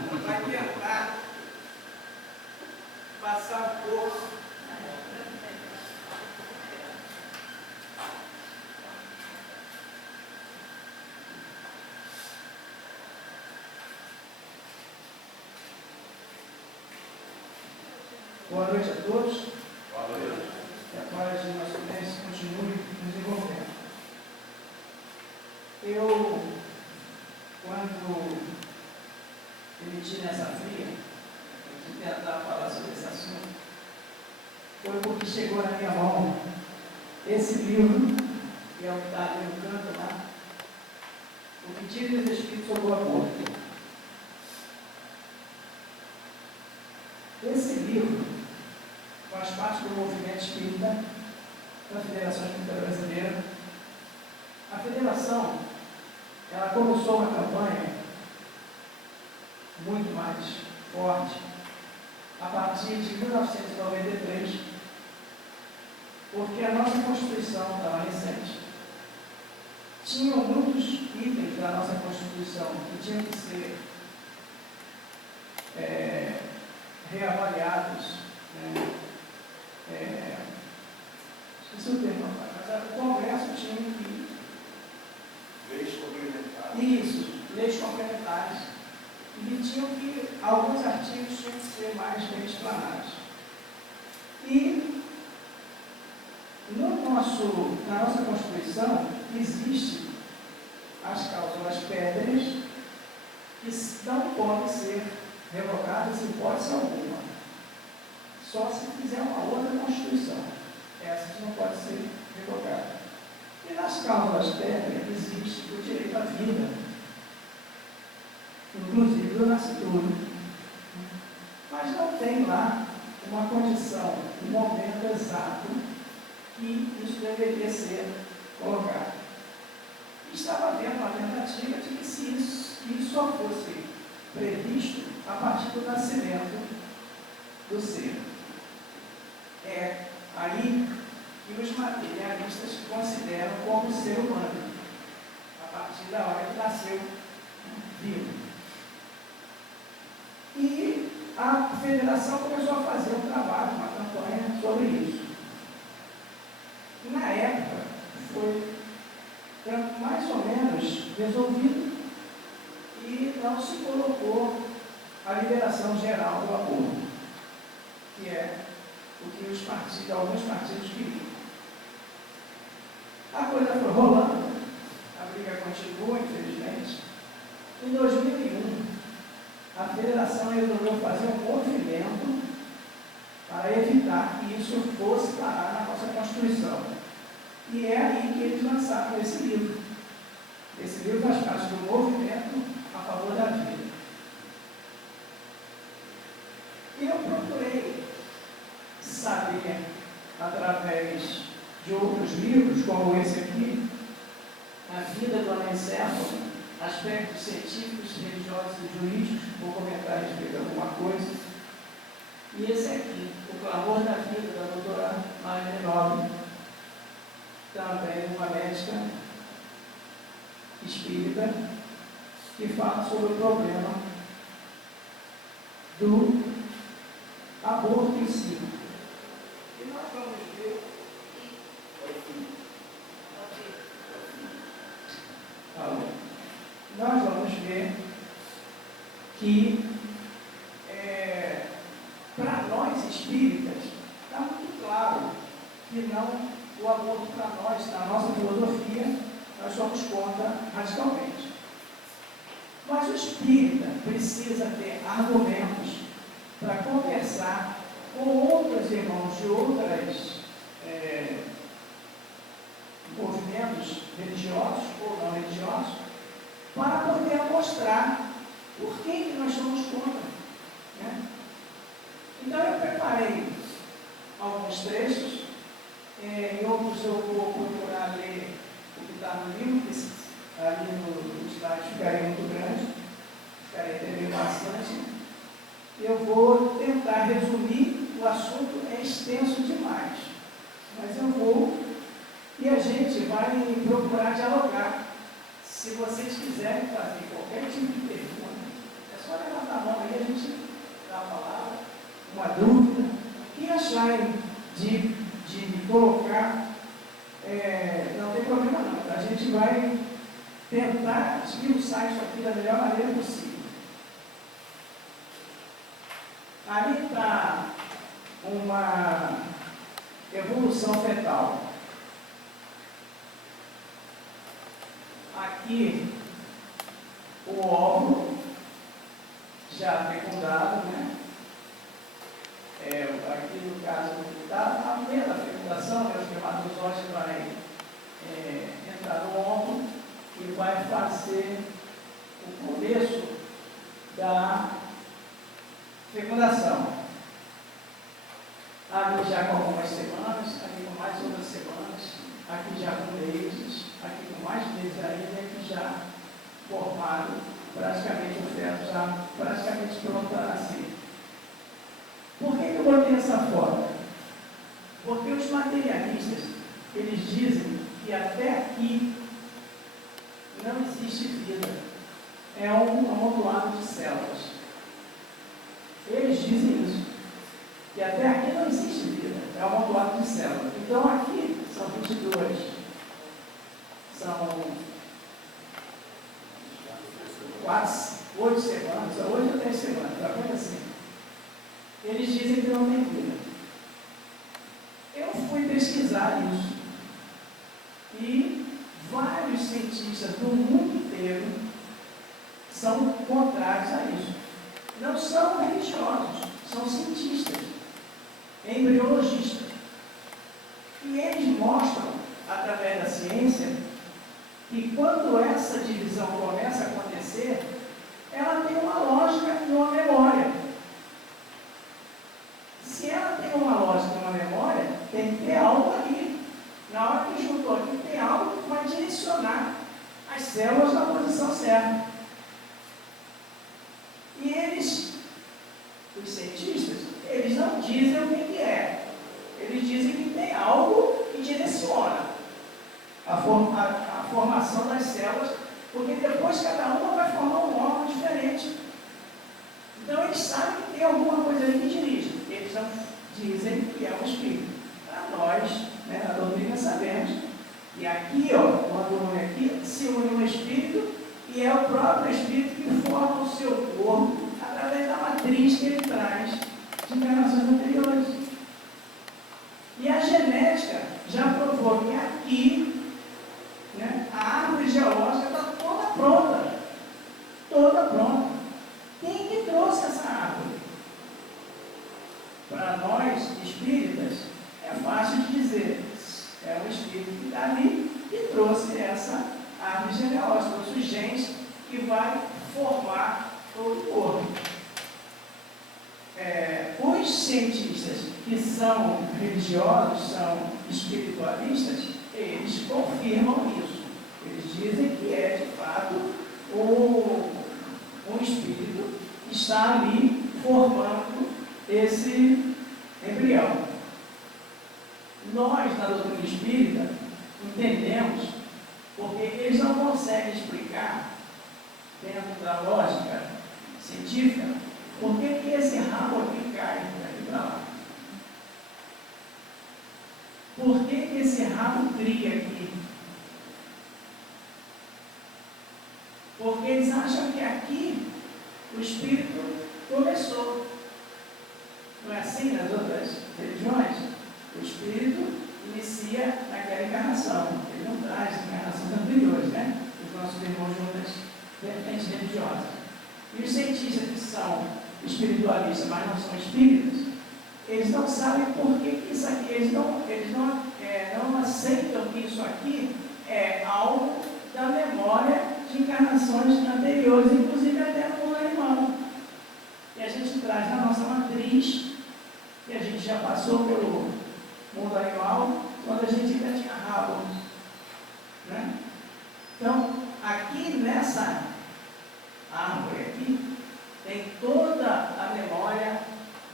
vai tentar passar um pouco Boa noite a todos. Boa noite. Que a paz de nosso Deus continue nos envolvendo. Eu, quando emiti nessa fria, de tentar falar sobre esse assunto, foi porque chegou na minha mão esse livro, que é o que está ali no canto lá, O que diz os Espíritos sobre o aborto. Esse livro faz parte do movimento espírita da Federação Espírita Brasileira. A federação, ela começou uma campanha muito mais forte a partir de 1993, porque a nossa Constituição estava recente. Tinham muitos itens da nossa Constituição que tinham que ser reavaliados, esqueci o termo, mas o Congresso tinha que... Leis complementares. Isso, leis complementares. E tinham que, alguns artigos tinham que ser mais bem explanados. E na nossa Constituição existem as cláusulas pétreas que não podem ser revogadas em hipótese alguma. Só se fizer uma outra Constituição. Essas não podem ser revogadas. E nas cláusulas pétreas existe o direito à vida, inclusive do nascituro. Mas não tem lá uma condição, um momento exato que isso deveria ser colocado. Estava havendo uma tentativa de que isso só fosse previsto a partir do nascimento do ser. É aí que os materialistas consideram como ser humano, a partir da hora que nasceu vivo. E a federação começou a fazer um trabalho, uma campanha sobre isso. Na época, foi mais ou menos resolvido e não se colocou a liberação geral do aborto, que é o que alguns partidos queriam. A coisa foi rolando, a briga continua, infelizmente. Em 2001, a federação resolveu fazer um movimento para evitar que isso fosse parar na nossa Constituição. E é aí que eles lançaram esse livro. Esse livro faz parte do movimento a favor da vida. E eu procurei saber, através de outros livros, como esse aqui, A Vida do Anencefalo, Aspectos Científicos, Religiosos e Jurídicos, vou comentar a respeito de alguma coisa. E esse aqui, O Clamor da Vida, da doutora Marlene Nobre, também uma médica espírita, que fala sobre o problema do aborto em si. E nós vamos ver. Nós vamos ver que, para nós espíritas, está muito claro que o aborto para nós, na nossa filosofia, nós somos contra radicalmente. Mas o espírita precisa ter argumentos para conversar com outros irmãos de outros movimentos religiosos ou não religiosos, para poder mostrar por que nós somos contra. Né? Então eu preparei alguns trechos, em outros eu vou procurar ler o que está no livro, que ali no slide ficaria muito grande, ficaria também bastante. Eu vou tentar resumir, o assunto é extenso demais, mas eu vou, e a gente vai procurar dialogar. Se vocês quiserem fazer qualquer tipo de pergunta, é só levantar a mão gente vai tentar esmiuçar isso aqui da melhor maneira possível. Ali está uma evolução fetal. Aqui, o óvulo já fecundado, né? Aqui no caso, está a meia da fecundação, né? O espermatozoide vai entrar no óvulo e vai fazer o começo da fecundação. Ali já com algumas semanas, aqui com mais outras semanas, aqui já com meses, aqui com mais meses ainda, aqui já formado, praticamente o feto já praticamente pronto a nascer. Por que eu botei essa foto? Porque os materialistas, eles dizem que até aqui não existe vida. É um amontoado de células. Eles dizem isso. Que até aqui não existe vida. É um amontoado de células. Então aqui são 22. São 8 semanas, 8 a 10 semanas, uma coisa assim. Eles dizem que não tem vida. Eu fui pesquisar isso. E vários cientistas do mundo inteiro são contrários a isso. Não são religiosos, são cientistas, embriologistas. E eles mostram, através da ciência, que quando essa divisão começa a acontecer, ela tem uma lógica e uma memória. Se ela tem uma lógica e uma memória, tem que ter algo ali. Na hora que juntou aqui, tem algo que vai direcionar as células na posição certa. E eles, os cientistas, eles não dizem o que é. Eles dizem que tem algo que direciona a formação das células, porque depois cada uma vai formar um órgão diferente. Então eles sabem que tem alguma coisa ali que dirige. Eles não dizem que é um espírito. Para nós, né, na doutrina, sabemos. E aqui, ó, quando une aqui, se une um espírito, e é o próprio espírito que forma o seu corpo através da matriz que ele traz de encarnações anteriores. E a genética já provou que aqui, né, a árvore geológica está toda pronta. Toda pronta. Quem que trouxe essa árvore? Para nós, espíritas, é fácil de dizer. É um espírito que está ali e trouxe essa árvore genealógica, os genes que vai formar todo o corpo. Os cientistas que são religiosos, são espiritualistas, eles confirmam isso. Eles dizem que é, de fato, um espírito que está ali formando esse embrião. Nós, na doutrina espírita, entendemos, porque eles não conseguem explicar, dentro da lógica científica, por que esse rabo aqui cai daqui para lá. Por que esse rabo cria aqui? Porque eles acham que aqui o espírito começou. Não é assim nas outras religiões? O espírito inicia naquela encarnação. Ele não traz encarnações anteriores, né? Os nossos irmãos de outras vertentes religiosas. E os cientistas que são espiritualistas, mas não são espíritas, eles não sabem por que isso aqui, eles não aceitam que isso aqui é algo da memória de encarnações anteriores, inclusive até no mundo animal. E a gente traz na nossa matriz, e a gente já passou pelo mundo animal, quando a gente ainda tinha rabo. Né? Então, aqui nessa árvore aqui, tem toda a memória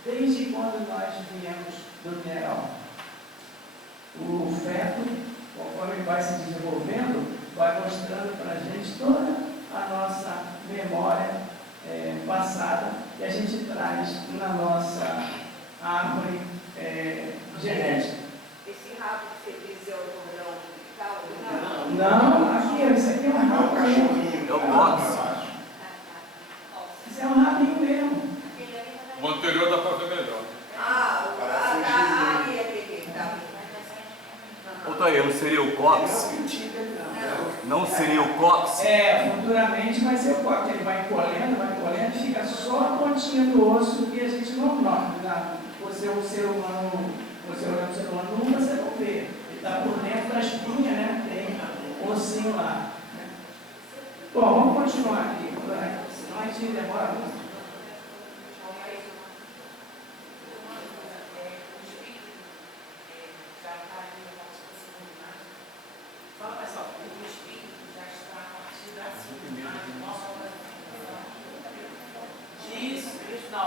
desde quando nós viemos do mineral. O feto, conforme ele vai se desenvolvendo, vai mostrando para a gente toda a nossa memória passada que a gente traz na nossa árvore genética. Esse rabo que você diz é o cordão Não, aqui, isso aqui é um rabinho. É o box. Isso é um rabinho mesmo. O anterior dá para ver melhor. Ô, Taí, não seria o cox? Não seria o cox? É, futuramente vai ser o cox. Ele vai encolhendo, fica só a pontinha do osso que a gente não nota. Você, o ser humano, você olhando o ser humano, você não vê. Ele está por dentro da espinha, né? Tem um ossinho lá. Né? Bom, vamos continuar aqui, senão a gente demora muito. Fala mais alto. O espírito já está a partir da isso, na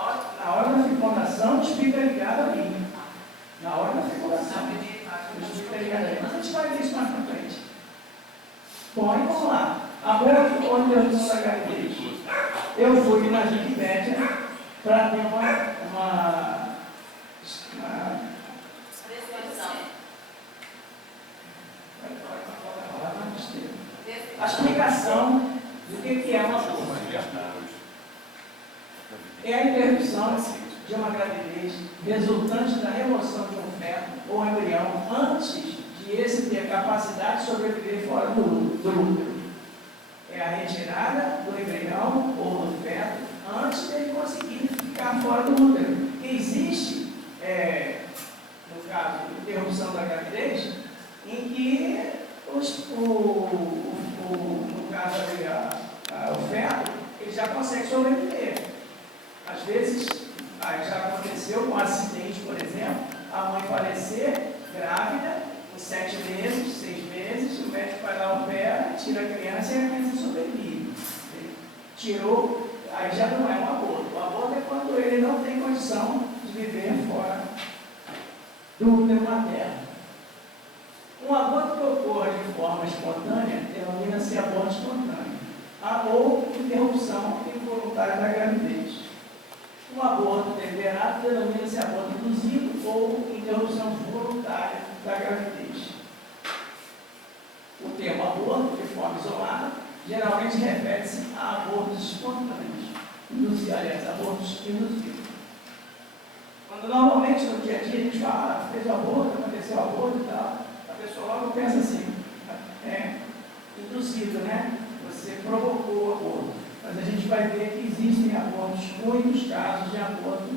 hora da fecundação, o espírito é ligado ali. Na hora da fecundação, o espírito é ligado ali. Mas a gente vai ver isso mais pra frente. Bom, aí vamos lá. Aborto ou interrupção da gravidez. Eu fui na Wikipédia para ter uma a explicação do que é uma aborto. É a interrupção de uma gravidez resultante da remoção de um feto ou embrião antes de esse ter capacidade de sobreviver fora do útero. É a retirada do embrião ou do feto antes dele conseguir ficar fora do útero. Que existe, no caso, interrupção da gravidez, em que no caso o feto, ele já consegue sobreviver. Às vezes, já aconteceu com um acidente, por exemplo, a mãe falecer grávida, com 7 meses, 6 meses, o médico vai lá, opera, tira a criança e a criança sobrevive. Tirou, aí já não é um aborto. O aborto é quando ele não tem condição de viver fora do útero materno. Um aborto que ocorre de forma espontânea denomina-se aborto espontâneo, ou interrupção involuntária da gravidez. Um aborto deliberado denomina-se aborto induzido ou interrupção voluntária da gravidez. O termo aborto, de forma isolada, geralmente refere-se a abortos espontâneos, abortos induzidos. Quando normalmente no dia a dia a gente fala, fez o aborto, aconteceu o aborto e tal, a pessoa logo pensa assim, induzido, né? Você provocou o aborto. Mas a gente vai ver que existem abortos, muitos casos de aborto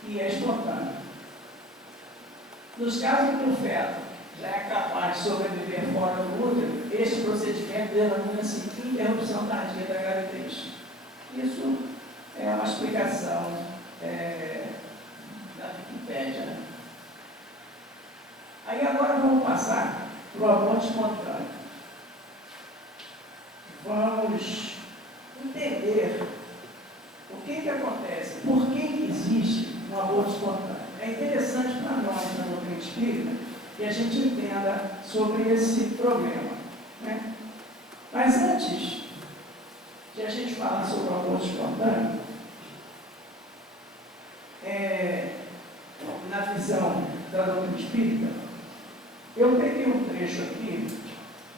que é espontâneo. Nos casos em que o feto já é capaz de sobreviver fora do útero, este procedimento denomina-se interrupção tardia da gravidez. Isso é uma explicação da Wikipédia. Né? Aí agora vamos passar para o aborto espontâneo. Vamos entender o que acontece, por que existe um aborto espontâneo. É interessante para nós, na doutrina espírita, que a gente entenda sobre esse problema. Né? Mas antes de a gente falar sobre o aborto espontâneo, na visão da doutrina espírita, eu peguei um trecho aqui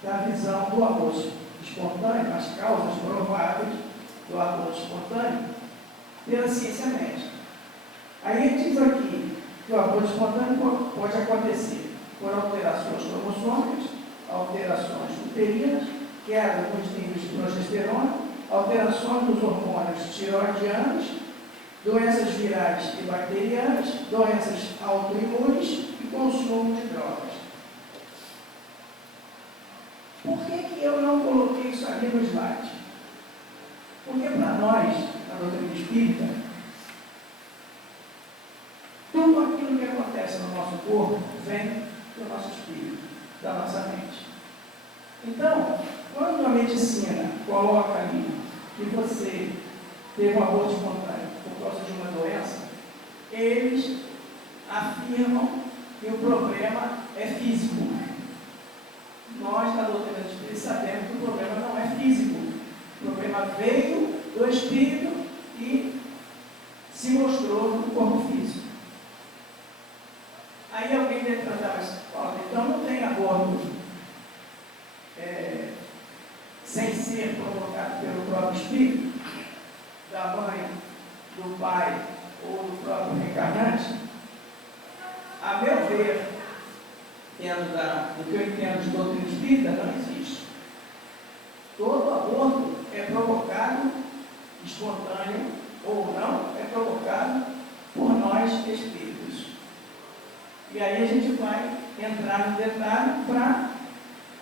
da visão do aborto espontâneo, as causas prováveis do aborto espontâneo, pela ciência médica. Aí ele diz aqui que o aborto espontâneo pode acontecer por alterações cromossômicas, alterações uterinas, queda nos níveis de progesterona, alterações dos hormônios tiroidianos, doenças virais e bacterianas, doenças autoimunes e consumo de drogas. Por que eu não coloquei isso ali no slide? Porque para nós, na doutrina espírita, tudo aquilo que acontece no nosso corpo vem do nosso espírito, da nossa mente. Então, quando a medicina coloca ali que você teve um aborto espontâneo por causa de uma doença, eles afirmam que o problema é físico. Nós, na doutrina espírita, sabemos que o problema não é físico. O problema veio do espírito e se mostrou no corpo físico. Aí alguém deve tratar, mas então não tem aborto da mãe, do pai ou do próprio reencarnante, a meu ver, do que eu entendo de doutrina espírita, não existe. Todo aborto é provocado, espontâneo ou não, é provocado por nós espíritos. E aí a gente vai entrar no detalhe para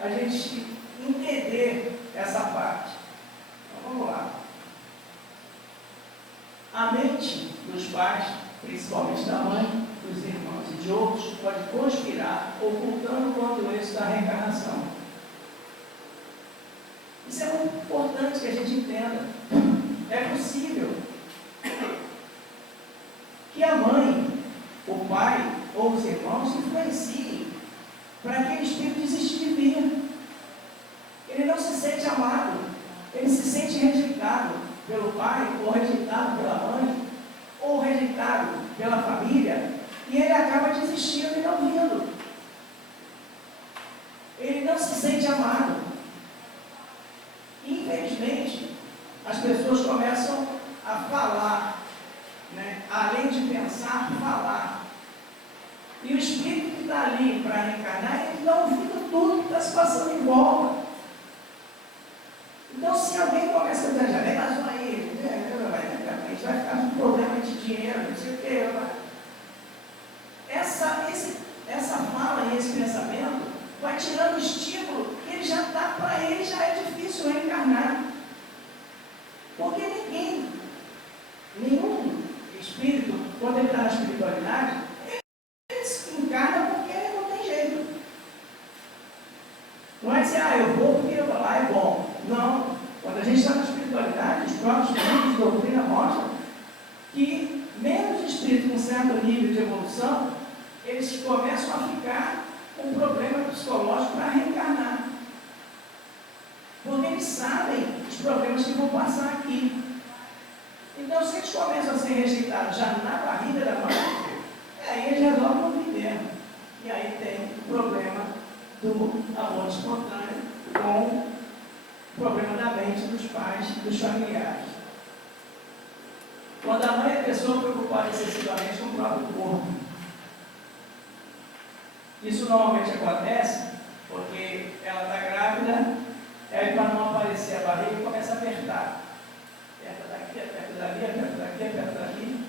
a gente entender essa parte. Então vamos lá. A mente dos pais, principalmente da mãe, dos irmãos e de outros, pode conspirar, ocultando o contexto da reencarnação. Isso é muito importante que a gente entenda. É possível que a mãe, o pai ou os irmãos influenciem para aquele espírito desistir de vir. Ele não se sente amado, ele se sente rejeitado pelo pai, ou rejeitado pela mãe, ou rejeitado pela família, e ele acaba desistindo e não vindo. Ele não se sente amado. Infelizmente, as pessoas começam a falar, né? Além de pensar, falar. E o espírito que está ali para reencarnar, ele está ouvindo tudo que está se passando em volta. Então, se alguém começa a dizer, já vem mais um aí, vai ficar com problema de dinheiro, não sei o quê. Essa fala e esse pensamento vai tirando o estímulo que ele já está, para ele já é difícil reencarnar. Porque nenhum espírito, quando ele está na espiritualidade, ele se encarna porque não tem jeito. Não é dizer, eu vou porque eu vou lá, é bom. Não. Quando a gente está na espiritualidade, os próprios livros de doutrina mostram que, mesmo os espíritos com certo nível de evolução, eles começam a ficar com um problema psicológico para reencarnar. Porque eles sabem os problemas que vão passar aqui. Então, se eles começam a ser rejeitados já na barriga da mãe, aí eles resolvem não viver. E aí tem o problema do aborto espontâneo com o problema da mente dos pais e dos familiares. Quando a mãe é pessoa preocupada excessivamente com o próprio corpo. Isso normalmente acontece porque ela está grávida, aí para não aparecer a barriga começa a apertar. Aperta daqui, aperta dali, aperta daqui, aperta dali.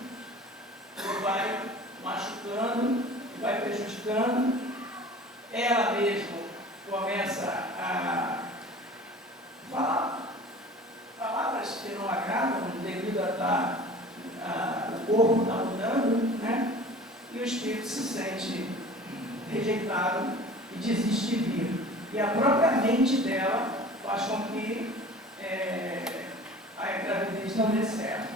E vai machucando, vai prejudicando. Ela mesma começa a falar palavras que não agradam devido a estar o corpo está mudando, né? E o espírito se sente rejeitado e desiste de vir. E a própria mente dela faz com que a gravidez não dê certo.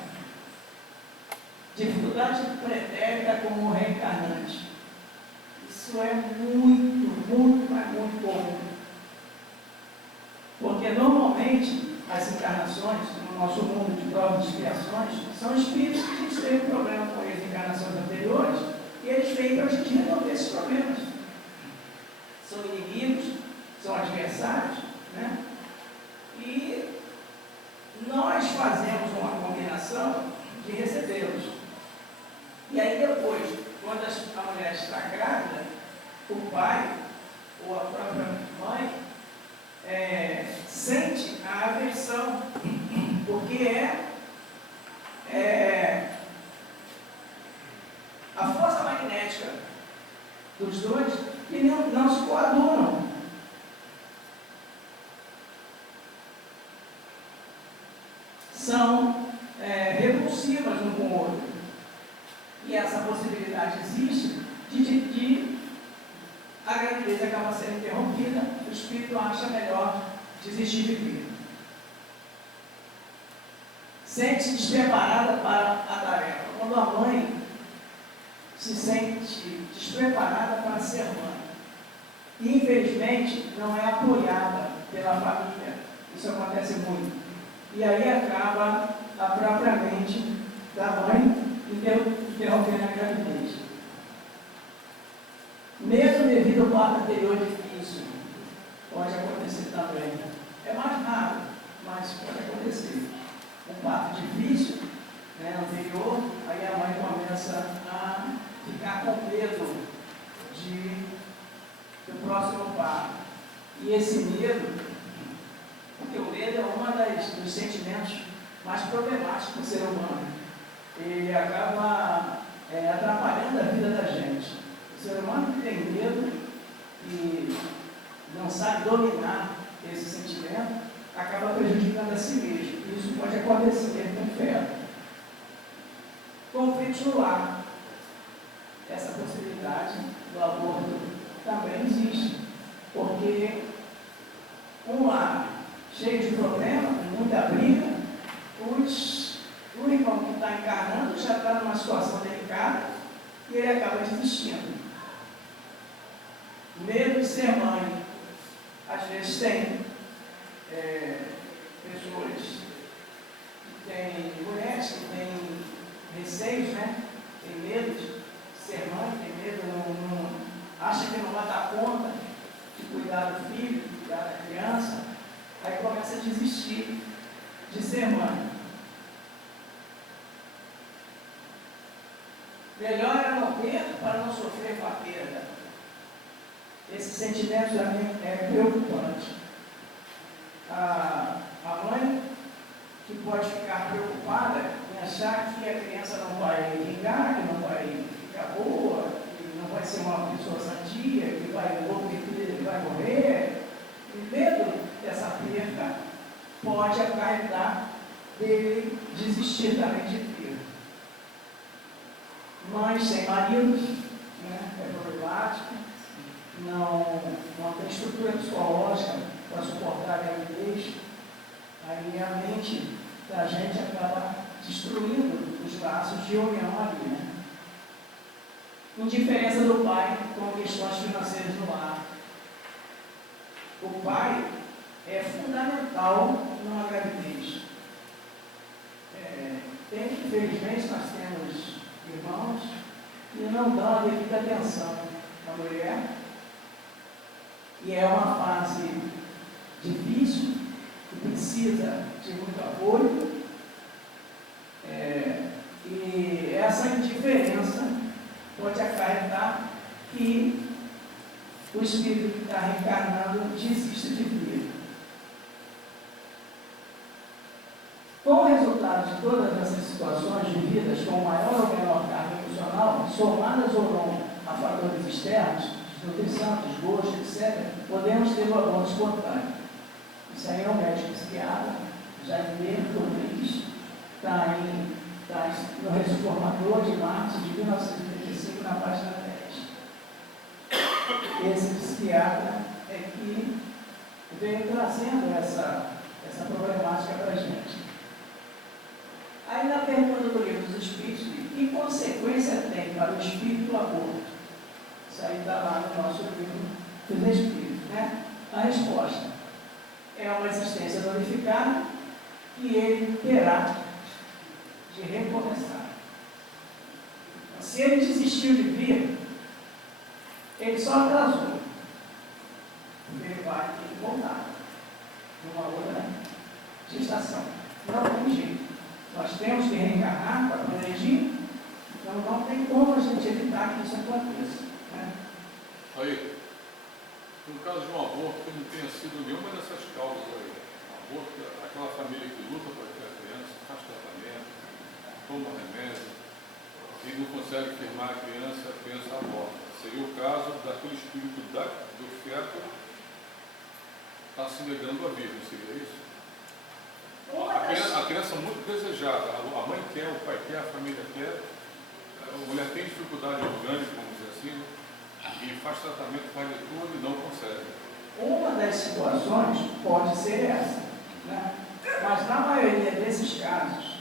Dificuldade pretérita como reencarnante. Isso é muito, mas muito comum. Porque normalmente as encarnações, no nosso mundo de provas e expiações, são espíritos que a gente teve problema com as encarnações anteriores e eles vêm para a gente resolver esses problemas. São inimigos, são adversários, né? E nós fazemos uma combinação de recebê-los. E aí depois, quando a mulher está grávida, o pai ou a própria mãe sente a aversão, porque a força magnética dos dois que não se coadunam. São repulsivas um com o outro. E essa possibilidade existe de a gravidez acaba sendo interrompida, o espírito acha melhor desistir de vir. Sente-se despreparada para a tarefa. Quando a mãe se sente despreparada para ser mãe, e infelizmente não é apoiada pela família, isso acontece muito. E aí acaba a própria mente da mãe interrompendo a gravidez. Mesmo devido ao parto anterior difícil, pode acontecer também. É mais raro, mas pode acontecer. Um parto difícil problemático para o ser humano. Ele acaba atrapalhando a vida da gente. O ser humano que tem medo e não sabe dominar esse sentimento, acaba prejudicando a si mesmo. Isso pode acontecer com fé. Conflito no lar. Essa possibilidade do aborto também existe, porque um lar cheio de problemas, muita briga, o irmão que está encarnando já está numa situação delicada e ele acaba desistindo. Medo de ser mãe. Às vezes tem pessoas que têm, mulheres que têm receios, né? Tem medo de ser mãe, tem medo, acha que não vai dar conta de cuidar do filho, de cuidar da criança, aí começa a desistir de ser mãe. Melhor é não ter para não sofrer com a perda. Esse sentimento também é preocupante. A mãe que pode ficar preocupada em achar que a criança não vai vingar, que não vai ficar boa, que não vai ser uma pessoa sadia, que vai morrer. O medo dessa perda pode acarretar dele desistir também de ter. Mães sem maridos, né, é problemático, não tem estrutura psicológica para suportar a gravidez, aí a mente da gente acaba destruindo os laços de união ali, né? Indiferença do pai com questões financeiras no lar. O pai é fundamental numa gravidez. Infelizmente, nós temos irmãos que não dão a devida atenção à mulher, e é uma fase difícil, que precisa de muito apoio, e essa indiferença pode acarretar que o espírito que está reencarnando desista de vir. Com o resultado de todas essas situações vividas com maior ou menor carga emocional, somadas ou não a fatores externos, nutrição, desgosto, etc., podemos ter o aborto espontâneo. Isso aí é um médico psiquiatra, Jaime Rodrigues, está no Reformador de março de 1985, na página 10. Esse psiquiatra é que veio trazendo essa problemática para a gente. Aí na pergunta do livro dos Espíritos, que consequência tem para o espírito o aborto? Isso aí está lá no nosso livro dos Espíritos, né? A resposta é uma existência glorificada que ele terá de recomeçar. Se ele desistiu de vir, ele só atrasou. Ele vai ter que voltar numa outra gestação. Não tem jeito. Nós temos que reencarnar para progredir, então não tem como a gente evitar que isso aconteça. Né? Aí, no caso de um aborto que não tenha sido nenhuma dessas causas aí, aborto, aquela família que luta para ter a criança, faz tratamento, toma remédio e não consegue firmar a criança aborta. Seria o caso daquele espírito do feto está se negando a vir, não seria isso? A criança muito desejada, a mãe quer, o pai quer, a família quer, a mulher tem dificuldade orgânica, vamos dizer assim, e faz tratamento, faz de tudo e não consegue. Uma das situações pode ser essa, né? Mas na maioria desses casos,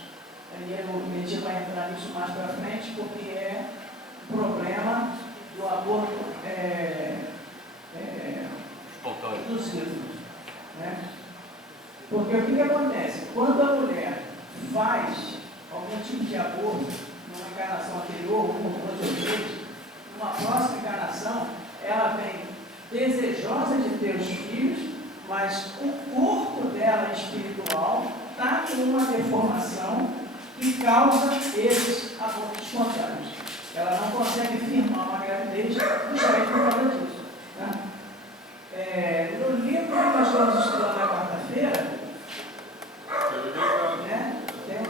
a gente vai entrar nisso mais para frente, porque é o problema do aborto induzido, né? Porque o que acontece? Quando a mulher faz algum tipo de aborto, numa encarnação anterior, uma, duas ou três, numa próxima encarnação, ela vem desejosa de ter os filhos, mas o corpo dela espiritual está com uma deformação que causa esses abortos espontâneos. Ela não consegue firmar uma gravidez justamente por causa disso. Né? No livro que nós estamos estudando na quarta-feira, né, tem um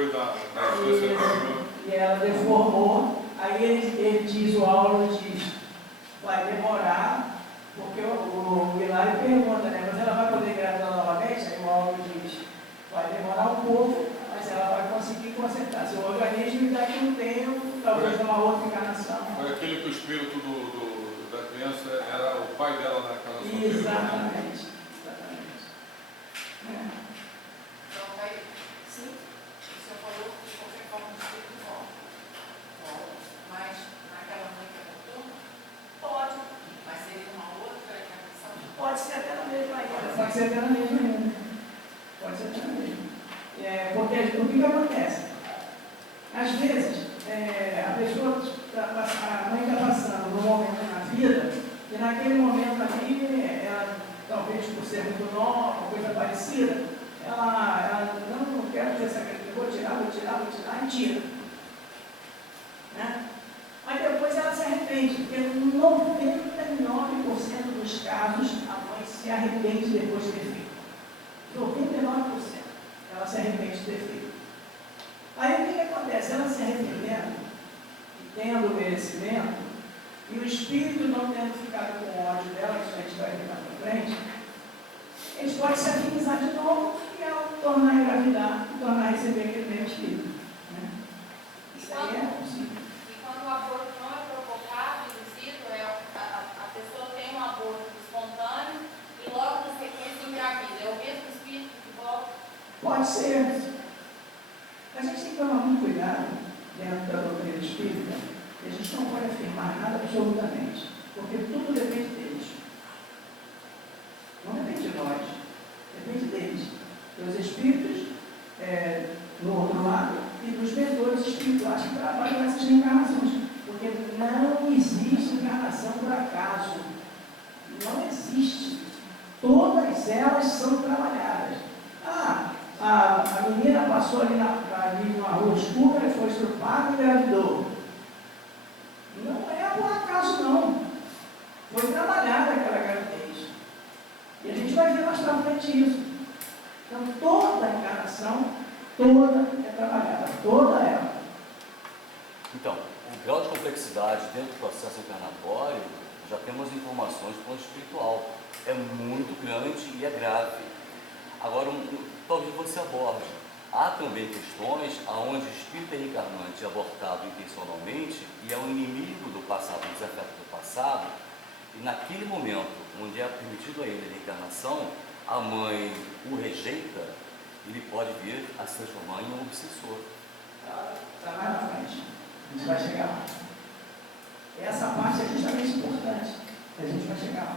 foi na instância anterior. E ela deformou. Aí ele diz, o Aulo diz, vai demorar, porque o Hilário pergunta, né? Mas ela vai poder engravidar novamente? Aí o Aulo diz, vai demorar um pouco, mas ela vai conseguir consertar seu organismo e daqui a um tempo, talvez numa outra encarnação. Foi aquele que o espírito da criança era o pai dela na encarnação anterior. Exatamente. Então, vai, sim, o senhor falou que de qualquer forma o espírito volta. Mas naquela mãe que abortou, pode, mas seria uma outra encarnação. Pode ser até na mesma ainda. Pode ser até na mesma ainda. Pode ser até na mesma. Porque o que acontece? Às vezes, a pessoa, a mãe está passando num momento na vida, e naquele momento ali, ela, talvez por ser muito nova, coisa parecida, ela não quer fazer sacrifício, vou tirar, e tira. Né? Mas depois ela se arrepende, porque 99% dos casos a mãe se arrepende depois de ter feito. 99% ela se arrepende de ter feito. Aí o que acontece? Ela se arrependendo, e tendo o merecimento, e o espírito não tendo ficado com ódio dela, isso a gente vai ver mais para frente, eles podem se afinizar de novo e ela tornar a engravidar, tornar a receber aquele mesmo espírito. Né? Isso aí é possível. E quando o aborto não é provocado, induzido, a pessoa tem um aborto espontâneo e logo na sequência engravida. É o mesmo espírito que volta? Pode ser. A gente tem que tomar muito cuidado dentro da doutrina espírita, que a gente não pode afirmar nada absolutamente, porque tudo depende deles. Não depende de nós, depende deles. Dos espíritos, no outro lado, e dos mentores espirituais que trabalham nessas reencarnações. Porque não existe encarnação por acaso. Não existe. Todas elas são trabalhadas. A menina passou ali numa rua escura e foi estrupada e engravidou. Não é por acaso, não. Foi trabalhada aquela gravidez. E a gente vai ver mais para frente isso. Então, toda a encarnação, toda é trabalhada, toda ela. Então, o grau de complexidade dentro do processo encarnatório, já temos informações do plano espiritual. É muito grande e é grave. Agora, talvez você aborde. Há também questões onde o espírito é reencarnante é abortado intencionalmente e é um inimigo do passado, um desafeto do passado, e naquele momento onde é permitido a ele a reencarnação, a mãe o rejeita, ele pode vir a se transformar em um obsessor. Está mais na frente. A gente vai chegar lá. Essa parte é justamente importante. A gente vai chegar lá.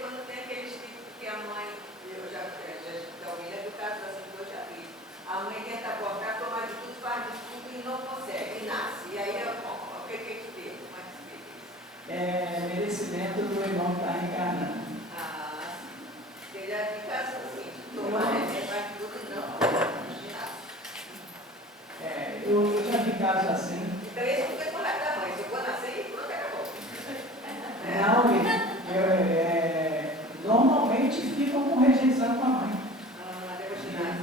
Quando tem aquele espírito que a mãe, eu já ouvi, é do caso assim que eu já vi, a mãe tenta abortar, toma de tudo, faz de tudo e não consegue, e nasce. E aí, o que que tem? Como é que se vê isso? É merecimento do irmão que está reencarnando. Ele fica assim, tomar remédio, faz de tudo e não consegue nasce. Eu já vi casos assim. Então, esse não foi correto da mãe. Se eu vou nascer, pronto, acabou. Não, normalmente ficam com rejeição com a mãe. Depois de nada.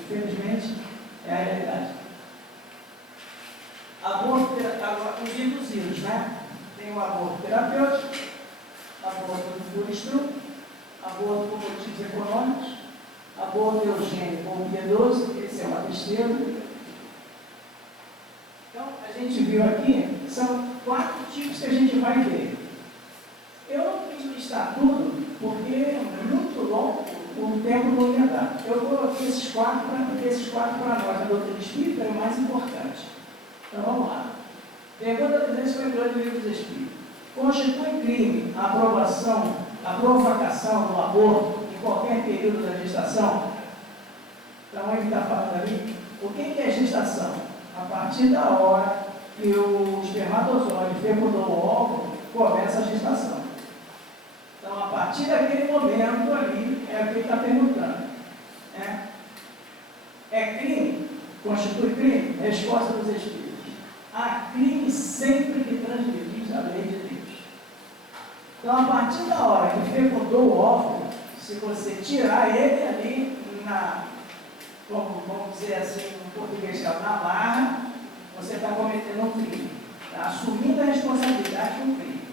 Infelizmente, é a realidade. Aborto, os induzidos, né? Tem o aborto terapêutico, aborto por estupro, aborto por motivos econômicos, aborto eugênico ou piedoso, esse é uma besteira. Então, a gente viu aqui, são 4 tipos que a gente vai ver. Eu não quis listar tudo, porque é muito longo, o tempo não ia dar. Eu coloquei esses 4 para nós, a doutrina espírita é o mais importante. Então, vamos lá. Pergunta 352 do Livro dos Espíritos. Constitui crime a provocação do aborto em qualquer período da gestação? Então, ele está falando ali, o que é gestação? A partir da hora que o espermatozoide fecundou o óvulo, começa a gestação. Então, a partir daquele momento ali, é o que ele está perguntando. Né? É crime? Constitui crime? Resposta dos Espíritos. Há crime sempre que transgredir a lei de Deus. Então, a partir da hora que fecundou o óvulo, se você tirar ele ali vamos dizer assim, um português na marra, você está cometendo um crime, está assumindo a responsabilidade de um crime.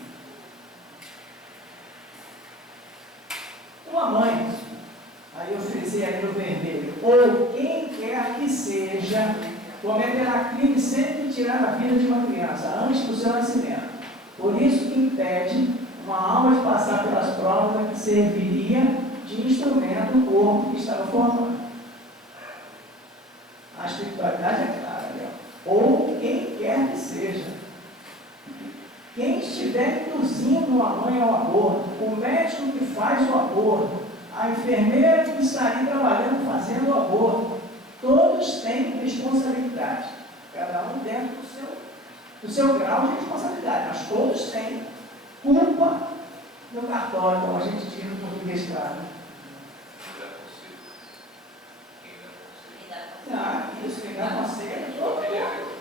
Uma mãe, aí eu frisei ali no vermelho, ou quem quer que seja, cometerá crime sempre que tirar a vida de uma criança, antes do seu nascimento. Por isso que impede uma alma de passar pelas provas que serviria de instrumento o corpo que estava formando. A espiritualidade é clara, ali, ó. Ou quem quer que seja. Quem estiver induzindo uma mãe ao aborto, o médico que faz o aborto, a enfermeira que está ali trabalhando fazendo o aborto, todos têm responsabilidade, cada um dentro do seu grau de responsabilidade, mas todos têm culpa no cartório, como a gente diz no português claro. Isso, quem dá conselho,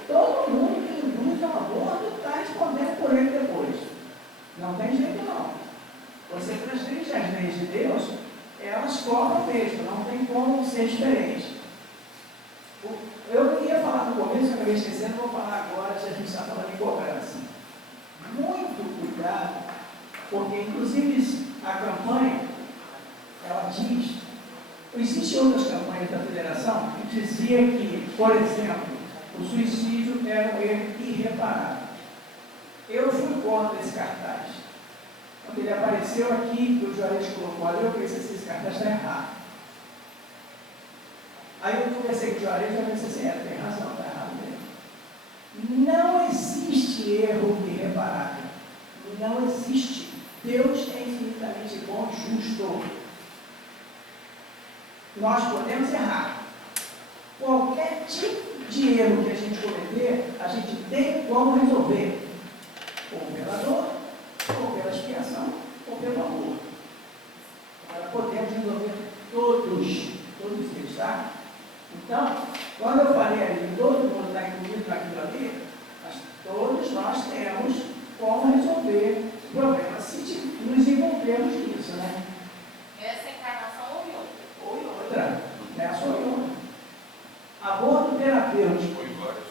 todo mundo que induz ao aborto está respondendo por ele depois. Não tem jeito não. Você transgride as leis de Deus, elas cobram mesmo, não tem como ser diferente. Eu ia falar no começo, eu acabei esquecendo, vou falar agora, se a gente está falando em cobrança. Muito cuidado, porque inclusive a campanha, ela diz, existem outras campanhas da federação que dizia que, por exemplo, o suicídio era um erro irreparável. Eu fui contra esse cartaz. Quando ele apareceu aqui, que o Juarez colocou ali, eu pensei assim, esse cartaz está errado. Aí eu conversei com o Juarez e eu pensei assim, tem razão, está errado mesmo. Não existe erro irreparável. Não existe. Deus é infinitamente bom e justo. Nós podemos errar. Qualquer tipo de erro que a gente cometer, a gente tem como resolver. Ou pela dor, ou pela expiação, ou pelo amor. Agora podemos resolver todos eles, tá? Então, quando eu falei ali, todo mundo está incluído naquilo ali, mas todos nós temos como resolver problemas se nos envolvermos nisso, né? Essa encarnação ou outra, nessa ou em outra. Aborto terapêutico. Foi vários.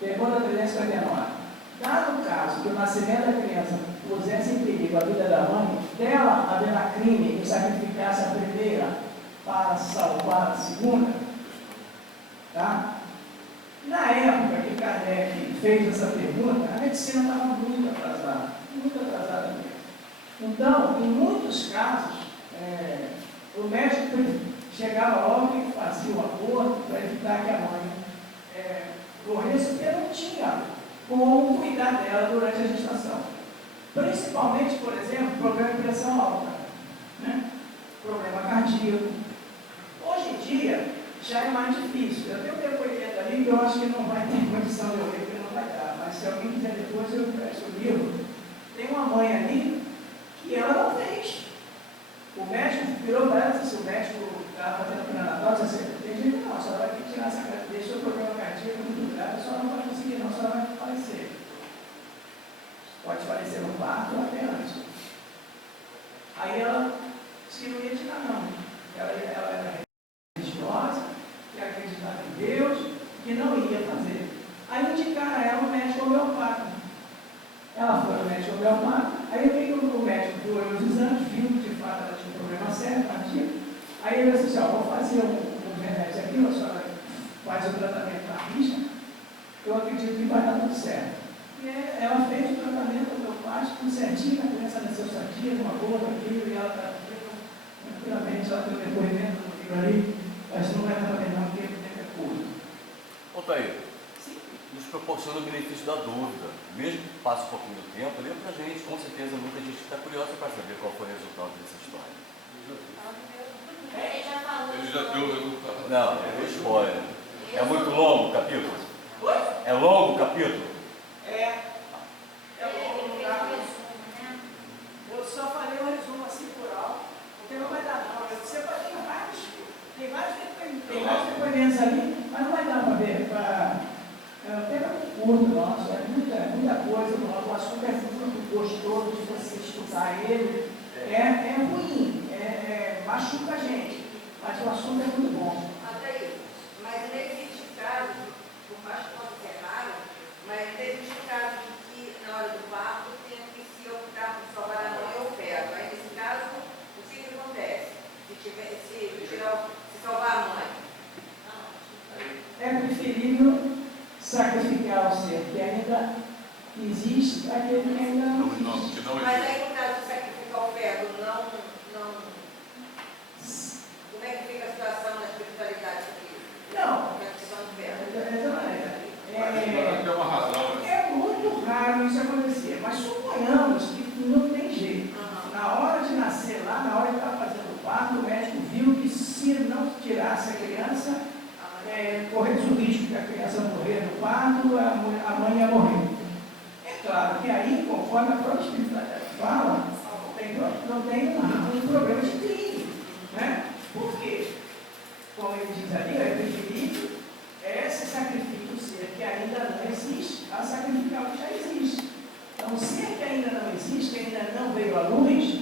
Pergunta 359. Dado o caso que o nascimento da criança pusesse em perigo a vida da mãe, dela haverá crime em sacrificar-se a primeira para salvar a segunda? Tá? Na época que Kardec fez essa pergunta, a medicina estava muito atrasada mesmo. Então, em muitos casos, o médico chegava logo e fazia o aborto para evitar que a mãe morresse, porque não tinha como cuidar dela durante a gestação. Principalmente, por exemplo, problema de pressão alta, né? Problema cardíaco. Hoje em dia, já é mais difícil. Eu tenho um depoimento ali que eu acho que não vai ter condição de eu ler, porque não vai dar. Mas se alguém quiser depois, eu peço o livro. Tem uma mãe ali que ela não fez. O médico virou para ela e disse, o médico estava fazendo pré-natal, disse assim, tem jeito não, a senhora vai ter que tirar essa cara, deixa o problema cardíaco muito grave, a senhora não vai conseguir não, a senhora vai falecer. Pode falecer no parto ou até antes. Aí ela disse que não ia tirar não. Ela era religiosa, que acreditava em Deus, que não ia fazer. Aí indicaram a ela o médico homeopata. Ela foi ao médico homeopata, aí veio o médico viu os exames, viu que de fato ela tinha um problema sério, cardíaco. Aí ele disse assim, vou fazer um remédio aqui, a senhora faz o tratamento da risca, eu acredito que vai dar tudo certo. E ela fez o tratamento homeopático, tudo certinho, a criança nasceu sadia, uma boa, tranquila, e ela está tranquilamente, ela tem o depoimento do livro ali, mas não vai dar melhor porque o tempo é curto. Ô, Thaí, nos proporciona o benefício da dúvida. Mesmo que passe um pouquinho do tempo, lê pra gente, com certeza muita gente está curiosa para saber qual foi o resultado dessa história. Ele já falou. Ele já deu o resultado. Não, é spoiler. É muito longo o capítulo? É longo o capítulo? Eu só falei um resumo assim por alto, porque não vai dar não. Você pode ter vários depoimentos ali, mas não vai dar para ver. É um tema curto nosso, é muita coisa, o assunto é muito gostoso de você escutar ele. É ruim, machuca a gente, mas o assunto é muito bom. Até isso. Mas nesse caso, por mais que possa ser raro, mas nesse caso de que na hora do parto tem que se optar por salvar a mãe ou o feto. Aí nesse caso, o que acontece? Se salvar a mãe. É preferível sacrificar o ser que ainda existe aquele que ainda não existe. Mas aí no caso de sacrificar o feto, como é que fica a situação na espiritualidade aqui? Não. Na questão do feto. Dessa maneira. Tem uma razão, né? É muito raro isso acontecer, mas suponhamos que não tem jeito. Na hora de nascer lá, na hora de estar fazendo o parto, o médico viu que se não tirasse a criança, corresse o risco de a criança morrer no parto, a mãe ia morrer. É claro que aí, conforme a própria espiritualidade fala, não tem um problema de crime, né? Por quê? Como ele diz ali, é preferível se sacrifica o ser que ainda não existe a sacrificar o que já existe. Então, o ser que ainda não existe, que ainda não veio à luz,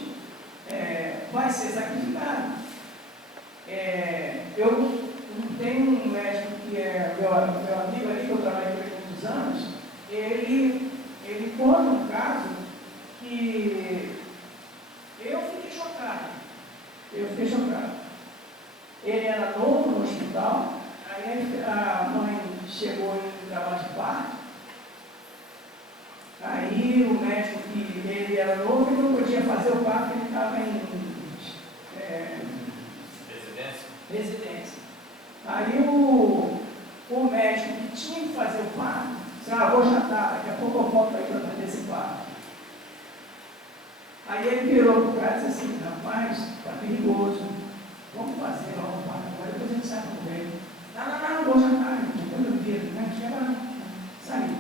vai ser sacrificado. Eu tenho um médico que é meu amigo ali, que eu trabalhei com ele há muitos anos, ele conta um caso que eu fiquei chocado. Ele era novo no hospital, aí a mãe chegou em trabalho de parto, aí o médico que ele era novo, ele não podia fazer o parto, ele estava em residência. Aí o médico que tinha que fazer o parto, disse, vou jantar, daqui a pouco eu volto aí para fazer esse parto. Aí ele virou para o cara e disse assim, rapaz, está perigoso, vamos fazer lá um parto agora, depois a gente sai com ele. Não, vou jantar, depois eu viro, né? Chega, sair.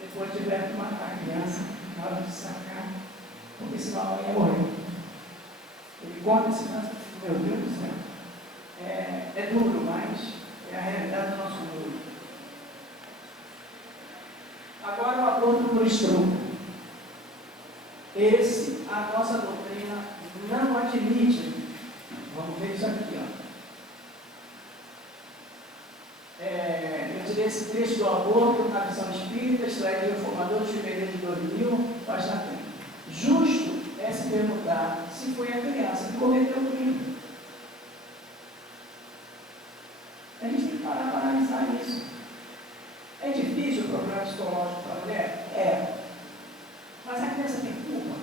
Depois tiver que matar a criança, na hora de sacar, porque senão a mãe ia morrer. Ele conta esse caso, meu Deus do céu. É duro, mas é a realidade do nosso mundo. Agora o aborto por estupro. Esse, a nossa doutrina não admite. Vamos ver isso aqui, ó. Eu tirei esse trecho do aborto na visão espírita, extraído do Reformador de fevereiro de 2000, página 30. Justo é se perguntar se foi a criança que cometeu o crime. A gente tem que parar para analisar isso. É difícil o problema psicológico para a mulher? É. Mas a criança tem culpa.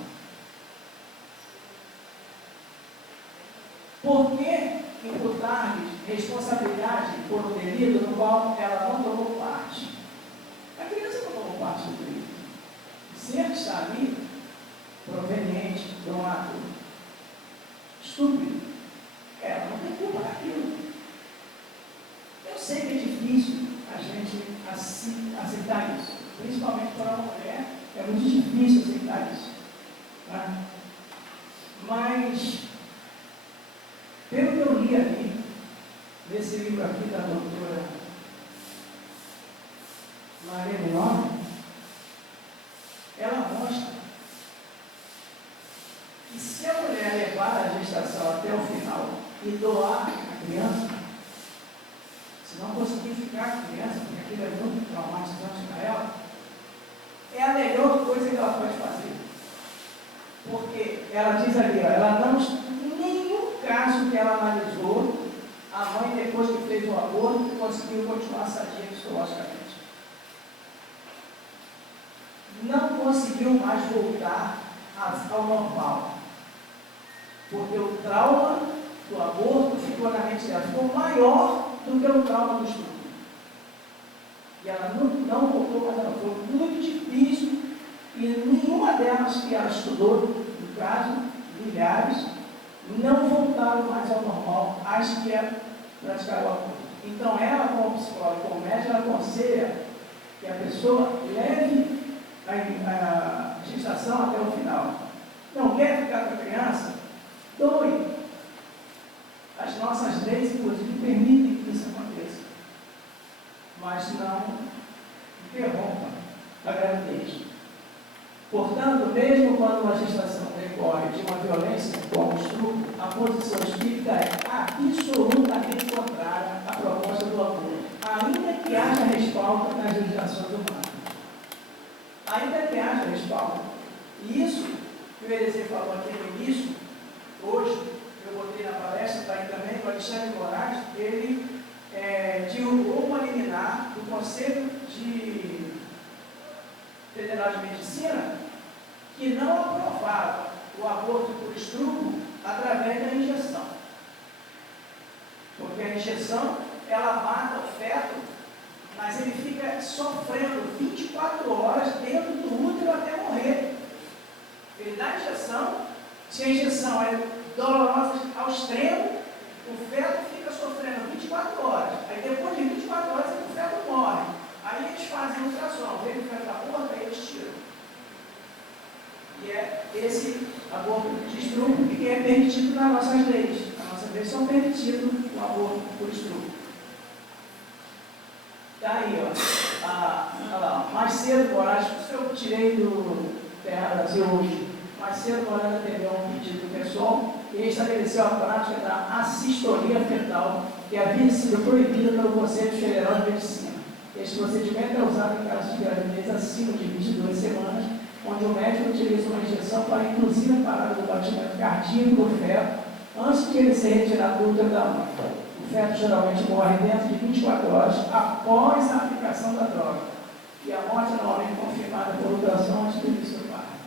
Por que imputar-lhe responsabilidade por um delito no qual ela não tomou parte? A criança não tomou parte do delito. O ser que está ali, proveniente de um ato estúpido, ela não tem culpa daquilo. Eu sei que é difícil a gente aceitar isso, principalmente para uma mulher, é muito difícil aceitar isso. Tá? Mas, pelo que eu li ali, nesse livro aqui da doutora Maria Menor, ela mostra que se a mulher levar a gestação até o final e doar a criança, se não conseguir ficar com a criança, porque aquilo é muito traumatizante para ela, é a melhor coisa que ela pode fazer. Porque ela diz ali, ela não, em nenhum caso que ela analisou, a mãe, depois que fez o aborto, conseguiu continuar sadia psicologicamente. Não conseguiu mais voltar ao normal. Porque o trauma do aborto ficou na mente dela, ficou maior do que o trauma do estudo. E ela não voltou, mas ela foi muito difícil, e nenhuma delas que ela estudou, no caso, milhares, não voltaram mais ao normal, as que praticaram o aborto. Então ela, como psicóloga, como médica, ela aconselha que a pessoa leve a gestação até o final. Não quer ficar com a criança? Doe. As nossas leis, inclusive, permitem que isso aconteça. Mas não interrompa a gravidez. Portanto, mesmo quando uma gestação decorre de uma violência como o estupro, a posição espírita é absolutamente contrária à proposta do aborto, ainda que haja respaldo nas legislações humanas. Ainda que haja respaldo. E isso que o Eliezer falou aqui no início, hoje, eu botei na palestra, está aí também, o Alexandre Moraes, ele divulgou uma liminar do Conselho Federal de Medicina que não aprovava o aborto por estrupo através da injeção. Porque a injeção, ela mata o feto, mas ele fica sofrendo 24 horas dentro do útero até morrer. Ele dá injeção, se a injeção é dolorosa ao extremo, o feto fica sofrendo 24 horas. Aí depois de 24 horas o feto morre. Aí eles fazem ultrassom, vê que o feto está morto, aí eles tiram. E é esse aborto de estrupo que é permitido nas nossas leis. Nas nossas leis são permitidos o aborto por estrupo. Daí, olha lá, mais cedo, Moraes, isso eu tirei do Terra Brasil hoje. Mais cedo, Moraes atendeu um pedido do pessoal e estabeleceu a prática da assistolia fetal, que havia sido proibida pelo Conselho Federal de Medicina. Este procedimento é usado em casos de gravidez acima de 22 semanas, onde o médico utiliza uma injeção para induzir a parada do batimento cardíaco do feto antes de ele ser retirado do útero da mãe. O feto geralmente morre dentro de 24 horas após a aplicação da droga, e a morte é normalmente confirmada por ultrassom antes do início do parto.